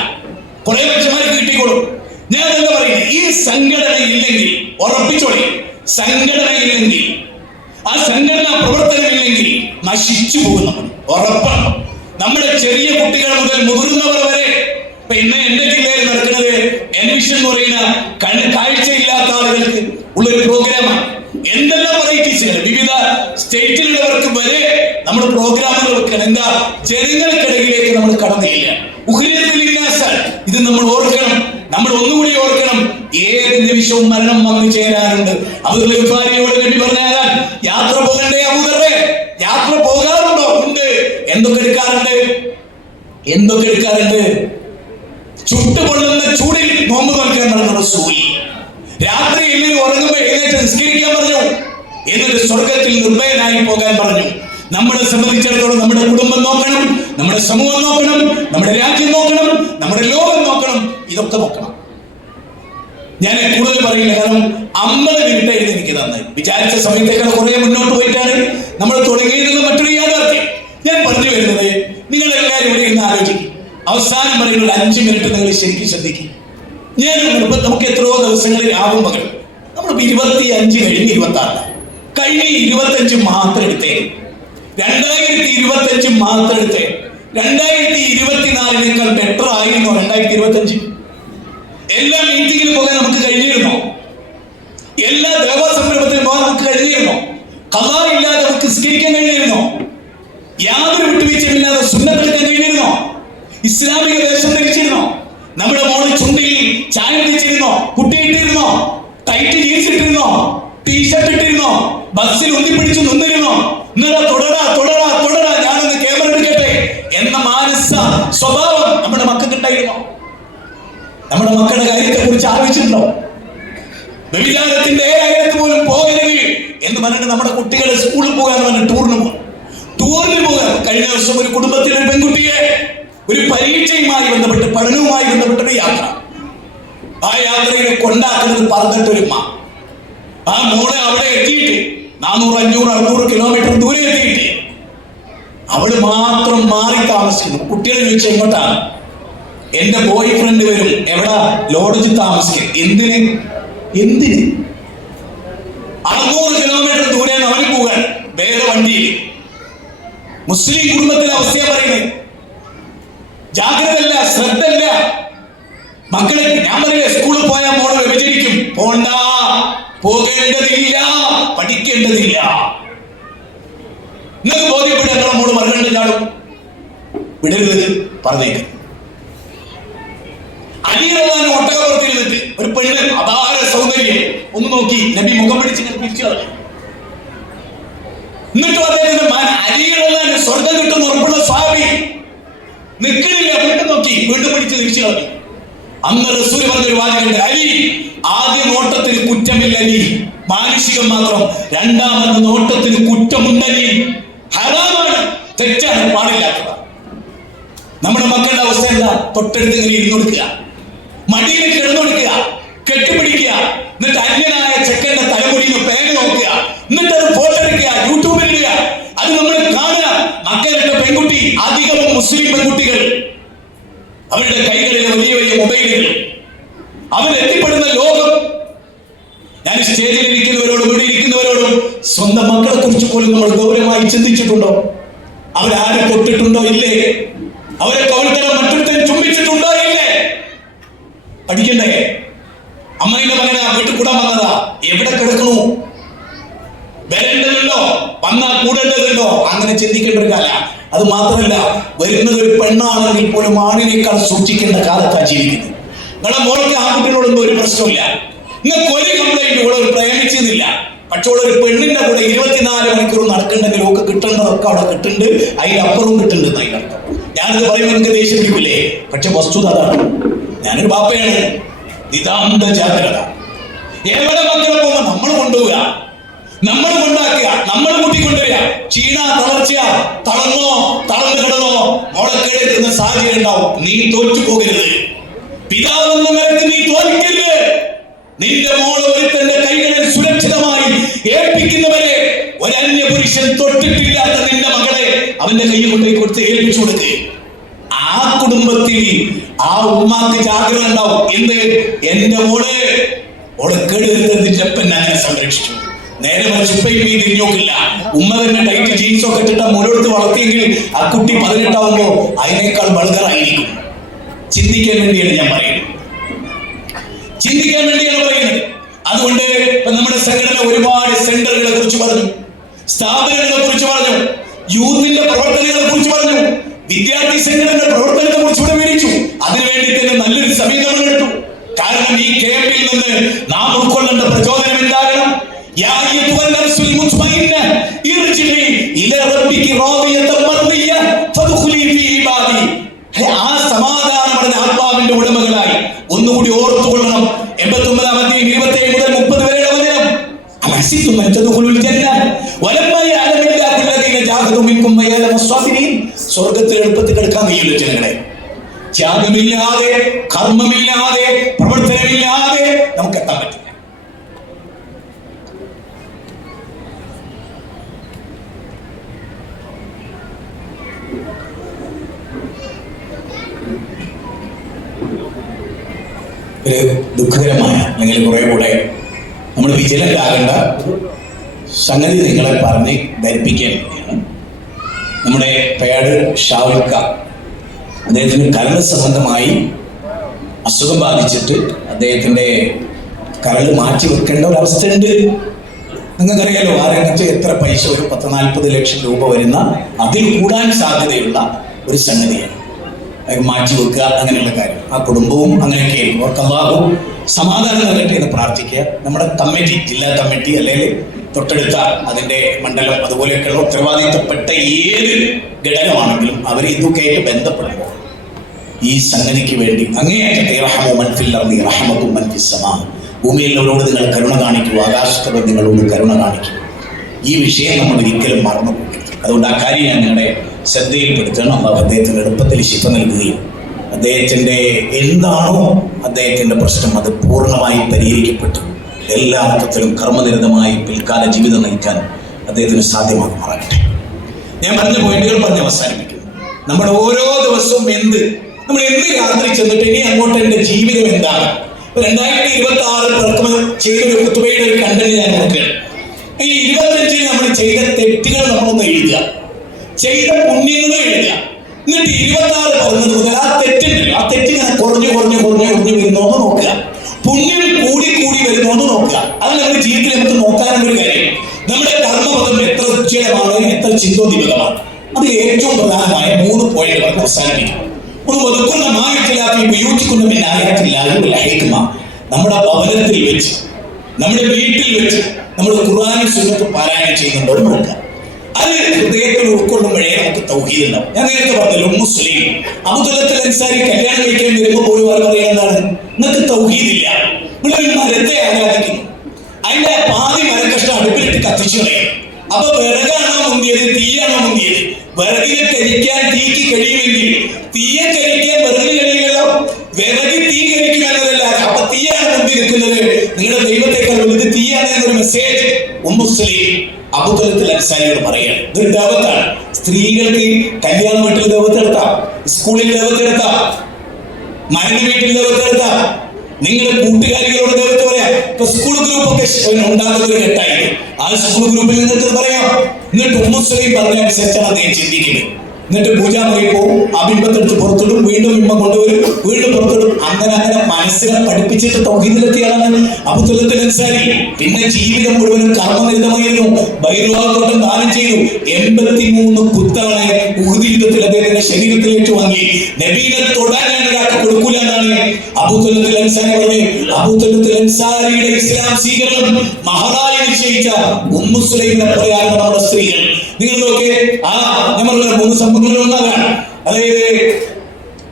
കുറെ ലക്ഷമാർക്ക് കിട്ടിക്കോളും. ഞാൻ എന്താ പറയുന്നത്, ഈ സംഘടന ഇല്ലെങ്കിൽ ഉറപ്പിച്ചോളി, സംഘടന ഇല്ലെങ്കിൽ, ആ സംഘടനാ പ്രവർത്തനമില്ലെങ്കിൽ നശിച്ചു പോകും നമ്മൾ, ഉറപ്പാണ്. നമ്മുടെ ചെറിയ കുട്ടികൾ മുതൽ മുതിർന്നവർ വരെ. ഇപ്പൊ ഇന്ന് എന്റെ ജില്ലയിൽ നടക്കുന്നത് എൻവിഷൻ എന്ന് പറയുന്ന കാഴ്ചയില്ലാത്ത ആളുകൾക്ക് ഉള്ളൊരു പ്രോഗ്രാമാണ്. എന്തെല്ലാം വെറൈറ്റീസുകൾ, വിവിധ സ്റ്റേറ്റിലുള്ളവർക്ക് വരെ നമ്മൾ പ്രോഗ്രാമുകൾ വെക്കണം. എന്താ, ജനങ്ങൾക്കിടയിലേക്ക് നമ്മൾ കടന്നില്ല. ഇത് നമ്മൾ ഓർക്കണം, നമ്മൾ ഒന്നുകൂടി ഓർക്കണം. ഏത് നിമിഷവും മരണം വന്നു ചേരാറുണ്ട്. അബൂദർദാരിയോട് നബി പറഞ്ഞാൽ, യാത്ര പോകണ്ടേ അബൂദർദേ? യാത്ര പോകാറുണ്ടോ? ഉണ്ട്. എന്തൊക്കെ എടുക്കാറുണ്ട്? ചുട്ടുപൊള്ളുന്ന ചൂടിൽ നോമ്പ് നോക്കാൻ പറഞ്ഞ റസൂൽ, രാത്രി എല്ലാവരും ഉറങ്ങുമ്പോൾ എഴുന്നേറ്റ് നിസ്കരിക്കാൻ പറഞ്ഞു, എന്നിട്ട് സ്വർഗത്തിൽ നിർഭയനായി പോകാൻ പറഞ്ഞു. നമ്മളെ സംബന്ധിച്ചിടത്തോളം നമ്മുടെ കുടുംബം നോക്കണം, നമ്മുടെ സമൂഹം നോക്കണം, നമ്മുടെ രാജ്യം നോക്കണം, നമ്മുടെ ലോകം നോക്കണം, ഇതൊക്കെ നോക്കണം. ഞാൻ കൂടുതൽ പറയില്ല, കാരണം 50 മിനിറ്റ് എഴുതി എനിക്ക് തന്നത്. വിചാരിച്ച സമയത്തേക്കാൾ കുറെ മുന്നോട്ട് പോയിട്ടാണ് നമ്മൾ തുടങ്ങിയതെന്ന് മറ്റൊരു യാഥാർത്ഥ്യം. ഞാൻ പറഞ്ഞു വരുന്നത്, നിങ്ങൾ എല്ലാവരും ഇവിടെ ഇരുന്ന് ആലോചിക്കും. അവസാനം പറയുന്നത് 5 മിനിറ്റ് നിങ്ങൾ ശരിക്കും ശ്രദ്ധിക്കും. ഞാൻ നമുക്ക് എത്രയോ ദിവസങ്ങളിൽ ആവും പകരം, നമ്മളിപ്പോ 25 കഴിഞ്ഞ് 26 കഴിഞ്ഞ 25 മാത്രം എടുത്തേ, 2025 മാത്രം എടുത്തേ. 2024 ബെറ്റർ ആയിരുന്നോ 2025? എല്ലാ മീറ്റിങ്ങിലും പോകാൻ നമുക്ക് കഴിഞ്ഞിരുന്നോ? എല്ലാ ദേവസംരംഭത്തിലും പോകാൻ നമുക്ക് കഴിഞ്ഞിരുന്നോ? ഖളാ ഇല്ലാതെ നമുക്ക് നിസ്കരിക്കാൻ കഴിഞ്ഞിരുന്നോ? യാതൊരു വിട്ടുവീഴ്ചയില്ലാതെ സുന്നത്തെടുക്കാൻ കഴിഞ്ഞിരുന്നോ? ഇസ്ലാമിക വേഷം ധരിച്ചിരുന്നോ? നമ്മുടെ മോളിൽ ചുണ്ടിൽ ചായം ധരിച്ചിരുന്നോ? കുട്ടിയിട്ടിരുന്നോ? ടൈറ്റ് ജീൻസ് ഇട്ടിരുന്നോ? ടീഷർട്ട് ഇട്ടിരുന്നോ? ബസ്സിൽ ഉന്തിപ്പിടിച്ചു നിന്നിരുന്നോ? ഇന്നലെ തുടരാ ഞാനൊന്ന് ക്യാമറ എടുക്കട്ടെ എന്ന മാനസ സ്വഭാവം നമ്മുടെ മക്കൾക്ക് ഉണ്ടായിരുന്നോ? നമ്മുടെ മക്കളുടെ കാര്യത്തെ കുറിച്ച് ആലോചിച്ചിട്ടുണ്ടോ? വ്യഭിചാരത്തിന്റെ കാര്യത്ത് പോലും പോകരുത് എന്ന് പറഞ്ഞിട്ട് നമ്മുടെ കുട്ടികൾ സ്കൂളിൽ പോകാൻ പറഞ്ഞ ടൂറിന് പോകാൻ. കഴിഞ്ഞ ദിവസം ഒരു കുടുംബത്തിലെ ഒരു പെൺകുട്ടിയെ ഒരു പരീക്ഷയുമായി ബന്ധപ്പെട്ട്, പഠനവുമായി ബന്ധപ്പെട്ടൊരു യാത്ര, ആ യാത്രയിൽ കൊണ്ടാക്കുന്നത് പറഞ്ഞിട്ടൊരുമ്മ. ആ മോളെ അവിടെ എത്തിയിട്ട് 400, 500, 600 കിലോമീറ്റർ ദൂരെ എത്തിയിട്ട് അവള് മാത്രം മാറി താമസിക്കുന്നു. കുട്ടികൾ ചോദിച്ചു, എങ്ങോട്ടാണ്? എന്റെ ബോയ് ഫ്രണ്ട് വരും. എവിടാ? ലോഡ്ജിൽ താമസിക്കും. എന്തിന് 600 കിലോമീറ്റർ ദൂരെ അവന് പോകാൻ വേറെ വണ്ടിയിൽ. മുസ്ലിം കുടുംബത്തിലെ അവസ്ഥയെ പറയുന്നത്. ജാഗ്രതല്ല, ശ്രദ്ധല്ല. മക്കളെ ഞാൻ പറയില്ല, സ്കൂളിൽ പോയാൽ മോള് വ്യഭിചരിക്കും, പോണ്ട. പോകേണ്ടതില്ല, പഠിക്കേണ്ടതില്ല. നിങ്ങൾക്ക് ബോധ്യപ്പെട്ട് ഞങ്ങളെ മോള് മറുകണ്ട ചാടും, വിടരുത്, പറഞ്ഞേക്ക്. അലി റളിയല്ലാഹു അൻഹു ഒട്ടകപ്പുറത്തിരുന്നിട്ട് ഒരു പെണ്ണ് അപാര സൗന്ദര്യം ഒന്ന് നോക്കി നബി മുഖം പിടിച്ച് പിടിച്ചു കളഞ്ഞു. എന്നിട്ട് അദ്ദേഹത്തിന്റെ അലി റളിയല്ലാഹു അൻഹു സ്വർഗം കിട്ടുന്ന ഉറപ്പുള്ള സ്വഹാബി നിൽക്കുന്നില്ല, വീണ്ടും നോക്കി വീണ്ടും പിടിച്ച് തിരിച്ചു കളഞ്ഞു. അന്ന് റസൂൽ പറഞ്ഞൊരു വാചകമുണ്ട്, അലി ആദ്യ നോട്ടത്തിന് കുറ്റമില്ല അലി, മാനുഷികം മാത്രം. രണ്ടാമത് നോട്ടത്തിന് കുറ്റമുണ്ടലി, ഹറാമാണ്, തെറ്റാണ്, പാടില്ലാത്തതാണ്. നമ്മുടെ മക്കളുടെ അവസ്ഥ എന്താ? തൊട്ടടുത്ത് ഇങ്ങനെ ഇരുന്ന് കൊടുക്കുക, മടിയിൽ കിടന്നു കൊടുക്കുക, കെട്ടിപ്പിടിക്കുക, എന്നിട്ട് അന്യനായ ചെക്കന്റെ തലമുടിയിൽ പേന നോക്കുക, എന്നിട്ട് അത് ഫോട്ടോ എടുക്കുക, യൂട്യൂബിൽ ഇടുക. അത് നമ്മൾ കാണുക. മക്കളുടെ പെൺകുട്ടി, അധികവും മുസ്ലിം പെൺകുട്ടികൾ, അവരുടെ കൈകളിലെ വലിയ വലിയ മൊബൈലുകൾ, അവരെത്തിപ്പെടുന്ന ലോകം. ഞാൻ സ്റ്റേജിൽ ഇരിക്കുന്നവരോടും ഇവിടെ ഇരിക്കുന്നവരോടും സ്വന്തം മക്കളെ കുറിച്ച് പോലും നമ്മൾ ഗൗരവമായി ചിന്തിച്ചിട്ടുണ്ടോ? അവരാരെ തൊട്ടിട്ടുണ്ടോ? ഇല്ലേ? അവരെ കവിൾത്തരം മറ്റൊരുത്തൻ ചുംബിച്ചിട്ടുണ്ടോ? ഇല്ലേ? പഠിക്കണ്ടേ? അമ്മയുടെ മകനാ, വീട്ടിൽ കൂടാൻ വന്നതാ, എവിടെ കിടക്കണു? വരേണ്ടതുണ്ടോ? വന്നാൽ കൂടേണ്ടതുണ്ടോ? അങ്ങനെ ചിന്തിക്കേണ്ട ഒരു കാല. അത് മാത്രമല്ല, വരുന്നത് ഒരു പെണ്ണാണെങ്കിൽ പോലും ആണിനേക്കാൾ സൂക്ഷിക്കേണ്ട കാലത്താണ് ജീവിക്കുന്നത്. നിങ്ങളെ മോൾക്ക് ആൺകുട്ടികളോടൊന്നും ഒരു പ്രശ്നമില്ല, നിങ്ങൾക്ക് ഒരു കംപ്ലൈന്റ് ഇവിടെ ഒരു പ്രേമിച്ചെന്നില്ല. പക്ഷെ ഒരു പെണ്ണിന്റെ കൂടെ 24 മണിക്കൂർ നടക്കണ്ടെങ്കിൽ ഒക്കെ കിട്ടേണ്ടതൊക്കെ അവിടെ കിട്ടുന്നുണ്ട്, അതിനപ്പുറവും കിട്ടുന്നുണ്ട്. അതിനർത്ഥം ഞാനിത് പറയുമ്പോൾ എനിക്ക് ദേഷ്യം പിടിക്കില്ലേ? പക്ഷെ വസ്തുത അതാണ്. ഞാനൊരു ബാപ്പയാണ്, നിതാന്ത ജാഗ്രത. എവിടെ മക്കളെ പോകുമ്പോ നമ്മൾ കൊണ്ടുപോവുക, നമ്മൾ കൊണ്ടാക്കുക, നമ്മൾ കൂട്ടിക്കൊണ്ടുവരിക. ക്ഷീണ, തളർച്ച, തളർന്നോ, തളർന്നു കിടന്നോ, മുളക്കെടുക്കുന്ന സാഹചര്യം ഉണ്ടാവും. നീ തോറ്റു പോകരുത്. പിതാവെന്ന നിലയ്ക്ക് നീ തോൽക്കരുത്. നിന്റെ മോള് ഒരുത്തന്റെ കൈകളിൽ സുരക്ഷിതമായി ഏൽപ്പിക്കുന്നവരെ, ഒരു അന്യ പുരുഷൻ തൊട്ടിട്ടില്ലാത്ത നിന്റെ മകളെ അവന്റെ കയ്യിൽ കൊണ്ടുപോയി കൊടുത്ത് ഏൽപ്പിച്ചു കൊടുക്കുക. ആ കുടുംബത്തിൽ ആ ഉമ്മാക്ക് ജാഗ്രത ഉണ്ടാവും. എന്ത്? എന്റെ മോള് കേടുവരുന്നതിന്റെ അപ്പൻ അങ്ങനെ സംരക്ഷിച്ചു. നേരെ മറിച്ച് ഉപ്പയും തിരിഞ്ഞു നോക്കില്ല. ഉമ്മ തന്നെ ടൈറ്റ് ജീൻസൊക്കെ ഇട്ടിട്ട് മുന്നോട്ട് വളർത്തിയെങ്കിൽ ആ കുട്ടി 18 ആവുമ്പോ അതിനേക്കാൾ ബൾഗറായിരിക്കും. ചിന്തിക്കാൻ വേണ്ടിയാണ് ഞാൻ പറയുന്നത്, ചിന്തിക്കാൻ വേണ്ടിയാണ് പറയുന്നത്. അതുകൊണ്ട് നമ്മുടെ സംഘടന ഒരുപാട് സെന്ററുകളെ കുറിച്ച് പറഞ്ഞു, സ്ഥാപനങ്ങളെ കുറിച്ച് പറഞ്ഞു, യൂത്തിന്റെ പ്രവർത്തനങ്ങളെ കുറിച്ച് പറഞ്ഞു, വിദ്യാർത്ഥി സംഘടനയുടെ പ്രവർത്തനത്തെ കുറിച്ച് ഇവിടെ വിവരിച്ചു. അതിനുവേണ്ടി തന്നെ നല്ലൊരു സമീപനം എടുത്തു. കാരണം ഈ ക്യാമ്പിൽ നിന്ന് നാം ഉൾക്കൊള്ളേണ്ട പ്രചോദനം എന്താകണം? ആ സമാധാനമടഞ്ഞ ആത്മാവിന്റെ ഉടമകളായി ഒന്നുകൂടി ഓർത്തുകൊള്ളണം. 89-ാം അധ്യായം 27 മുതൽ 30 വരെയുള്ള വചനം. സ്വർഗത്തിൽ എളുപ്പത്തിൽ കിടക്കാൻ കഴിയില്ല ജനങ്ങളെ. ത്യാഗമില്ലാതെ, കർമ്മമില്ലാതെ, പ്രവർത്തനമില്ലാതെ നമുക്ക് എത്താൻ പറ്റില്ല. ഒരു ദുഃഖകരമായ അല്ലെങ്കിൽ കുറെ കൂടെ നമ്മൾ വിജിലന്റ് ആകേണ്ട സംഗതി നിങ്ങളെ പറഞ്ഞ് ധരിപ്പിക്കാൻ വേണ്ടിയാണ്. നമ്മുടെ പേട് ഷാവുൽക്ക, അദ്ദേഹത്തിന് കരൾ സംബന്ധമായി അസുഖം ബാധിച്ചിട്ട് അദ്ദേഹത്തിൻ്റെ കരൾ മാറ്റി വെക്കേണ്ട ഒരവസ്ഥയുണ്ട്. നിങ്ങൾക്കറിയാലോ, ആ രംഗത്ത് എത്ര പൈസ, ഒരു 10-40 ലക്ഷം രൂപ വരുന്ന, അതിൽ കൂടാൻ സാധ്യതയുള്ള ഒരു സംഗതിയാണ് മാറ്റി വെക്കുക അങ്ങനെയുള്ള കാര്യം. ആ കുടുംബവും അങ്ങനെയൊക്കെ ആയിരിക്കും. അവർക്ക് അല്ലാഹു സമാധാനം നൽകട്ടെ എന്ന് പ്രാർത്ഥിക്കുക. നമ്മുടെ കമ്മിറ്റി, ജില്ലാ കമ്മിറ്റി അല്ലെങ്കിൽ തൊട്ടടുത്ത അതിൻ്റെ മണ്ഡലം അതുപോലെയൊക്കെയുള്ള ഉത്തരവാദിത്തപ്പെട്ട ഏത് ഘടകമാണെങ്കിലും അവർ ഇതൊക്കെയായിട്ട് ബന്ധപ്പെടുമ്പോൾ ഈ സംഗതിക്ക് വേണ്ടി അങ്ങേയറ്റത്തെ ഭൂമിയിലുള്ളവരോട് നിങ്ങൾ കരുണ കാണിക്കൂ, ആകാശത്തോട് നിങ്ങളോട് കരുണ കാണിക്കൂ. ഈ വിഷയം നമ്മൾ ഒരിക്കലും മറന്നു പോകരുത്. അതുകൊണ്ട് ആ കാര്യം ഞാൻ നിങ്ങളുടെ ശ്രദ്ധയിൽപ്പെടുത്തണം. അള്ളാഹു അദ്ദേഹത്തിന് എളുപ്പത്തിൽ ശിഫ നൽകുകയും അദ്ദേഹത്തിൻ്റെ എന്താണോ അദ്ദേഹത്തിൻ്റെ പ്രശ്നം അത് പൂർണ്ണമായി പരിഹരിക്കപ്പെട്ടു എല്ലാ അർത്ഥത്തിലും കർമ്മനിരതമായി പിൽക്കാല ജീവിതം നയിക്കാൻ അദ്ദേഹത്തിന് സാധ്യമാകുമാറാകട്ടെ. ഞാൻ പറഞ്ഞ പോയിന്റുകൾ പറഞ്ഞ് അവസാനിപ്പിക്കുന്നു. നമ്മുടെ ഓരോ ദിവസവും നമ്മൾ എന്ത് യാത്ര ചെന്നിട്ട് ഇനി അങ്ങോട്ട് എൻ്റെ ജീവിതം എന്താണ്? 2026 പിറക്കുമ്പോൾ ചെയ്തൊരു ഖുതുബയുടെ ഒരു കണ്ടന്റ് ഞാൻ നോക്കുകയാണ്. ഈ 25 നമ്മൾ ചെയ്ത തെറ്റുകൾ നമ്മളൊന്ന് എഴുതുക, ചെയ്ത പുണ്യങ്ങൾ എഴുതുക. എന്നിട്ട് 26 പറഞ്ഞത് മുതൽ ആ തെറ്റുണ്ടല്ലോ, ആ തെറ്റിങ്ങനെ കുറഞ്ഞു വരുന്നോന്ന് നോക്കുക, പുണ്യം കൂടി വരുന്നോന്ന് നോക്കുക. അത് നമ്മൾ നമ്മുടെ ജീവിതത്തിൽ നമുക്ക് നോക്കാനുള്ള ഒരു കാര്യം, നമ്മുടെ കർമ്മപദം എത്ര ഉജ്ജ്വലമാണ്, എത്ര ചിന്തോദ്ദീപകമാണ്. അത് ഏറ്റവും പ്രധാനമായ 3 പോയിന്റുകൾ അവസാനിപ്പിക്കും. നമ്മുടെ ഭവനത്തിൽ വെച്ച്, നമ്മുടെ വീട്ടിൽ വെച്ച് നമ്മൾ ഖുർആനും സുന്നത്തും പാരായണം ചെയ്യുന്നുണ്ടോ നോക്കുക. അത് ഹൃദയത്തിൽ ഉൾക്കൊള്ളുമ്പോഴേ നമുക്ക് തൗഹീദ് ഉണ്ടാവും. ഞാൻ നേരത്തെ പറഞ്ഞല്ലോ, മുസ്ലിം അബൂ തലത്തുൽ അൻസാരി കല്യാണം കഴിക്കാൻ വരുമ്പോൾ പോലും അവർ പറയുന്നത് എന്താണ്? നിങ്ങൾക്ക് തൗഹീദ് ഇല്ല, നിങ്ങൾ മരത്തെ ആരാധിക്കുന്നു, അതിന്റെ പാതി മരക്കഷ്ണം അടുപ്പിലിട്ട് കത്തിച്ചു കളയും. അപ്പൊ വിറകാണോ മുന്തിയത്, തീയാണോ മുന്തിയത്? വിറകിനെ കരിക്കാൻ തീക്ക് കഴിയുമെങ്കിൽ തീയെ കരിക്കാൻ വിറകിന് കഴിയുമല്ലോ. വിറക് തീ കരിക്കുമെന്നതല്ലാതെ അപ്പൊ തീയാണ് മുന്തി നിൽക്കുന്നത്. നിങ്ങളുടെ ദൈവത്തെക്കാൾ വലുത് തീയാണ് എന്നൊരു മെസ്സേജ് മുസ്ലിം അബൂ തലത്തുൽ അൻസാരിയോട് പറയുകയാണ്. ഇതൊരു ദഅവത്താണ്. സ്ത്രീകൾക്ക് കല്യാണ വീട്ടിൽ ദഅവത്തെടുത്താം, സ്കൂളിൽ ദഅവത്തെടുത്താം, മരണ വീട്ടിൽ ദഅവത്തെടുത്താം, നിങ്ങളുടെ കൂട്ടുകാരികളോട് ദൈവത്തെ പറയാം. ഇപ്പൊ സ്കൂൾ ഗ്രൂപ്പ് ഒക്കെ ഉണ്ടാകുന്ന ഒരു ഘട്ടമായിട്ട് ആ സ്കൂൾ ഗ്രൂപ്പിൽ നിങ്ങൾക്ക് പറയാം. എന്നിട്ട് ഉമ്മുസ്ലിം പറഞ്ഞനുസരിച്ചാണ് അദ്ദേഹം ചിന്തിക്കുന്നത്. എന്നിട്ട് പൂജാമുറി പോവും, ആ ബിംബത്തെടുത്ത് പുറത്തിടും, വീണ്ടും ബിംബം കൊണ്ടുവരും, വീണ്ടും പുറത്തിടും. അങ്ങനെ മനസ്സിനെ പഠിപ്പിച്ചിട്ട് തൗഹീദിലെത്തിയാണ് അബൂ തലത്തുൽ അൻസാരി. പിന്നെ ജീവിതം മുഴുവനും കർമ്മനിരതമായിരുന്നു. ബൈറുവാത്തോട്ടം ദാനം ചെയ്തു. 83 കുത്താണ് ഉഹദ് യുദ്ധത്തിൽ അദ്ദേഹത്തിന്റെ ശരീരത്തിലേക്ക് വാങ്ങി. നബീനെ തൊടാൻ ഒരാൾക്ക് കൊടുക്കൂല എന്നാണ് അബൂ തലത്തുൽ അൻസാരി പറഞ്ഞത്. അബൂ തലത്തുൽ അൻസാരിയുടെ ഇസ്ലാം സ്വീകരണം മഹറായി നിശ്ചയിച്ച ഉമ്മു സുലൈമിനെ പോലെയാണ് നമ്മുടെ സ്ത്രീകൾ. നിങ്ങൾ നോക്കിയേ, നമ്മൾ 3 സംഭവങ്ങളിൽ ഒന്നാണ്. അതായത്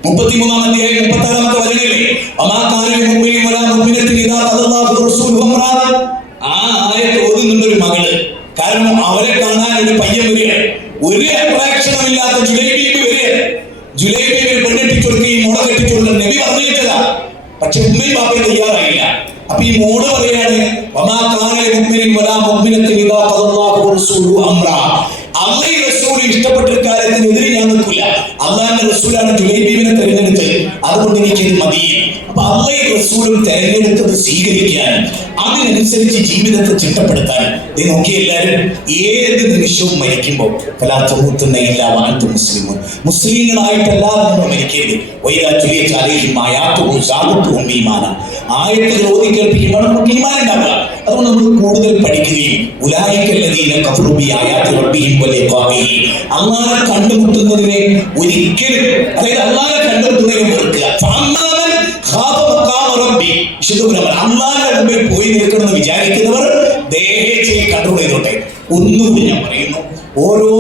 33-ാം അധ്യായം 36-ാമത്തെ വചനത്തിലെ ആ ആയത്ത് ഓതുന്നുണ്ട് ഒരു മകള്. കാരണം അവരെ കാണാൻ ഒരു പയ്യൻ വരികയാണ്. ഒരു അട്രാക്ഷനും ഇല്ലാത്ത ജുലൈബീബി വരികയാണ്. ജുലൈബീബിയെ പെണ്ണെട്ടിച്ചു കൊടുക്കുകയും മുള കെട്ടിച്ചു കൊടുക്കാൻ നബി പറഞ്ഞു വെച്ചതാ. പക്ഷെ ഉമ്മയും ബാപ്പയും തയ്യാറായില്ല. അപ്പൊ ഈ മോള് പറയാണ്, അള്ളാഹു റസൂൽ ഇഷ്ടപ്പെട്ട കാര്യത്തിനെതിരെ ഞാൻ നിൽക്കില്ല. അള്ളാഹിന്റെ റസൂലാണ് ജുലൈബീബിനെ തെരഞ്ഞെടുത്തത്, അതുകൊണ്ട് എനിക്കത് മതി. അപ്പൊ അള്ളാഹു റസൂലും തെരഞ്ഞെടുത്തത് സ്വീകരിക്കാൻ, അതിനനുസരിച്ച് ജീവിതത്തെ ചിട്ടപ്പെടുത്താൻ. നീ നോക്കിയ എല്ലാവരും ഏത് നിമിഷവും മരിക്കുമ്പോൾ മുസ്ലിങ്ങളായിട്ടല്ലാതെ നമ്മൾ മരിക്കരുത്. ആയത്തുകൾ ഓതി കേൾപ്പിക്കുമ്പോൾ നമുക്ക് ഈമാൻ ഉണ്ടാവുക. അതുകൊണ്ട് നമ്മൾ കൂടുതൽ പഠിക്കുകയും അള്ളാഹെ കണ്ടുമുട്ടുന്നതിനെ ഒരിക്കലും, അതായത് അള്ളാഹെ കണ്ടുമുട്ടുന്നതിനെ വെറുക്കുക. അള്ളാഹിന്റെ മുമ്പിൽ പോയി നിൽക്കണമെന്ന് വിചാരിക്കുന്നവർ ദേഹേച്ഛയെ കൺട്രോൾ ചെയ്തോട്ടെ. ഒന്നുകൂടി ഞാൻ പറയുന്നു, ഓരോ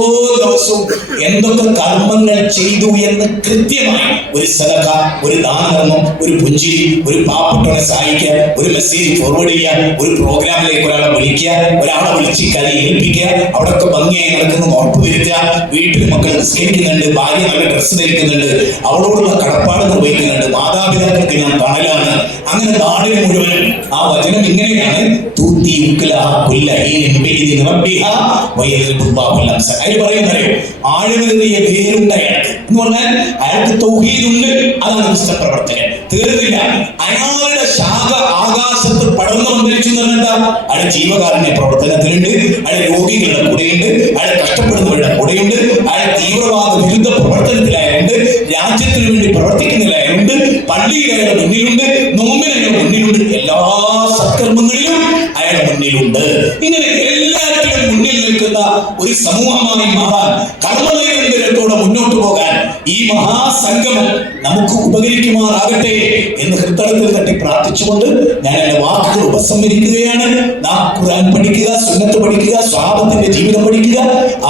ദിവസവും എന്തൊക്കെ കർമ്മങ്ങൾ ചെയ്തു എന്ന് കൃത്യമായി ഒരു സദഖ, ഒരു ദാനധർമ്മം, ഒരു പുഞ്ചിരി, ഒരു പാവപ്പെട്ടവനെ സഹായിക്കുക, ഒരു മെസ്സേജ് ഫോർവേഡ് ചെയ്യുക, ഒരു പ്രോഗ്രാമിലേക്ക് ഒരാളെ വിളിക്കുക, ഒരാളെ വിളിച്ച് കഥ ഏൽപ്പിക്കുക, അവിടെയൊക്കെ ഭംഗിയായി നടക്കുന്ന ഉറപ്പ് വരുത്തുക. വീട്ടിൽ മക്കൾ നിസ്കരിക്കുന്നുണ്ട്, ഭാര്യ നല്ല ഡ്രസ്സ് ധരിക്കുന്നുണ്ട്, അവളോടുള്ള കടപ്പാട് നിർവഹിക്കുന്നുണ്ട്, മാതാപിതാക്കൾക്ക് ഞാൻ തണലാണ്. അങ്ങനെ നാടിന് മുഴുവനും ആ വചനം ഇങ്ങനെയാണ്, അതിൽ പറയുന്നറിയോ, ആഴമേറിയ വേരുണ്ട് അയാൾക്ക് എന്ന് പറഞ്ഞാൽ അയാൾക്ക് തൗഹീദുണ്ട്. അതാണ് പ്രവർത്തകൻ. തീർന്നില്ല, അയാളുടെ ശാഖ ആകാശത്ത് പടർന്നു വന്നിരിച്ചു എന്ന് പറഞ്ഞാൽ അയാൾ ജീവകാരുണ്യ പ്രവർത്തനത്തിലുണ്ട്, അയാൾ രോഗികളുടെ കൂടെയുണ്ട്, അയാൾ കഷ്ടപ്പെടുന്നവരുടെ കൂടെയുണ്ട്, അയാൾ തീവ്രവാദ വിരുദ്ധ പ്രവർത്തനത്തിലായുണ്ട്, രാജ്യത്തിന് വേണ്ടി പ്രവർത്തിക്കുന്നതിലായുണ്ട്, പള്ളിയിൽ അയാളുടെ മുന്നിലുണ്ട്, നോമ്പിന് അയാളുടെ മുന്നിലുണ്ട്, എല്ലാ സത്കർമ്മങ്ങളിലും അയാളുടെ മുന്നിലുണ്ട്. ഇങ്ങനെ എല്ലാറ്റിലും മുന്നിൽ നിൽക്കുന്ന ഒരു സമൂഹമായി മാറാൻ, കർമ്മനിരന്തരത്തോടെ മുന്നോട്ട് പോകാൻ ഈ മഹാസംഗമം നമുക്ക് ഉപകരിക്കുമാറാകട്ടെ എന്ന് ഹൃദയത്തിൽ തട്ടി പ്രാർത്ഥിച്ചുകൊണ്ട് ഞാൻ എന്റെ വാക്കുകൾ ഉപസംഹരിക്കുകയാണ്. നാം ഖുർആൻ പഠിക്കുക, സുന്നത്ത് പഠിക്കുക, സ്വഹാബത്തിന്റെ ജീവിതം പഠിക്കുക,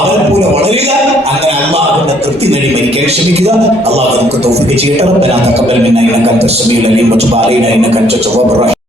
അവരെ പോലെ വളരുക. അങ്ങനെ അല്ലാഹുവിന്റെ തൃപ്തി നേടി മരിക്കാൻ ശ്രമിക്കുക. അല്ലാഹു നമുക്ക് തൗഫീഖ് ചെയ്യട്ടെ. റബ്ബനാ തഖബ്ബൽ മിന്നാ ഇന്നക അൻത സമീഉൽ അലീം വതുബ് അലൈനാ ഇന്നക അൻത തവ്വാബുർ റഹീം.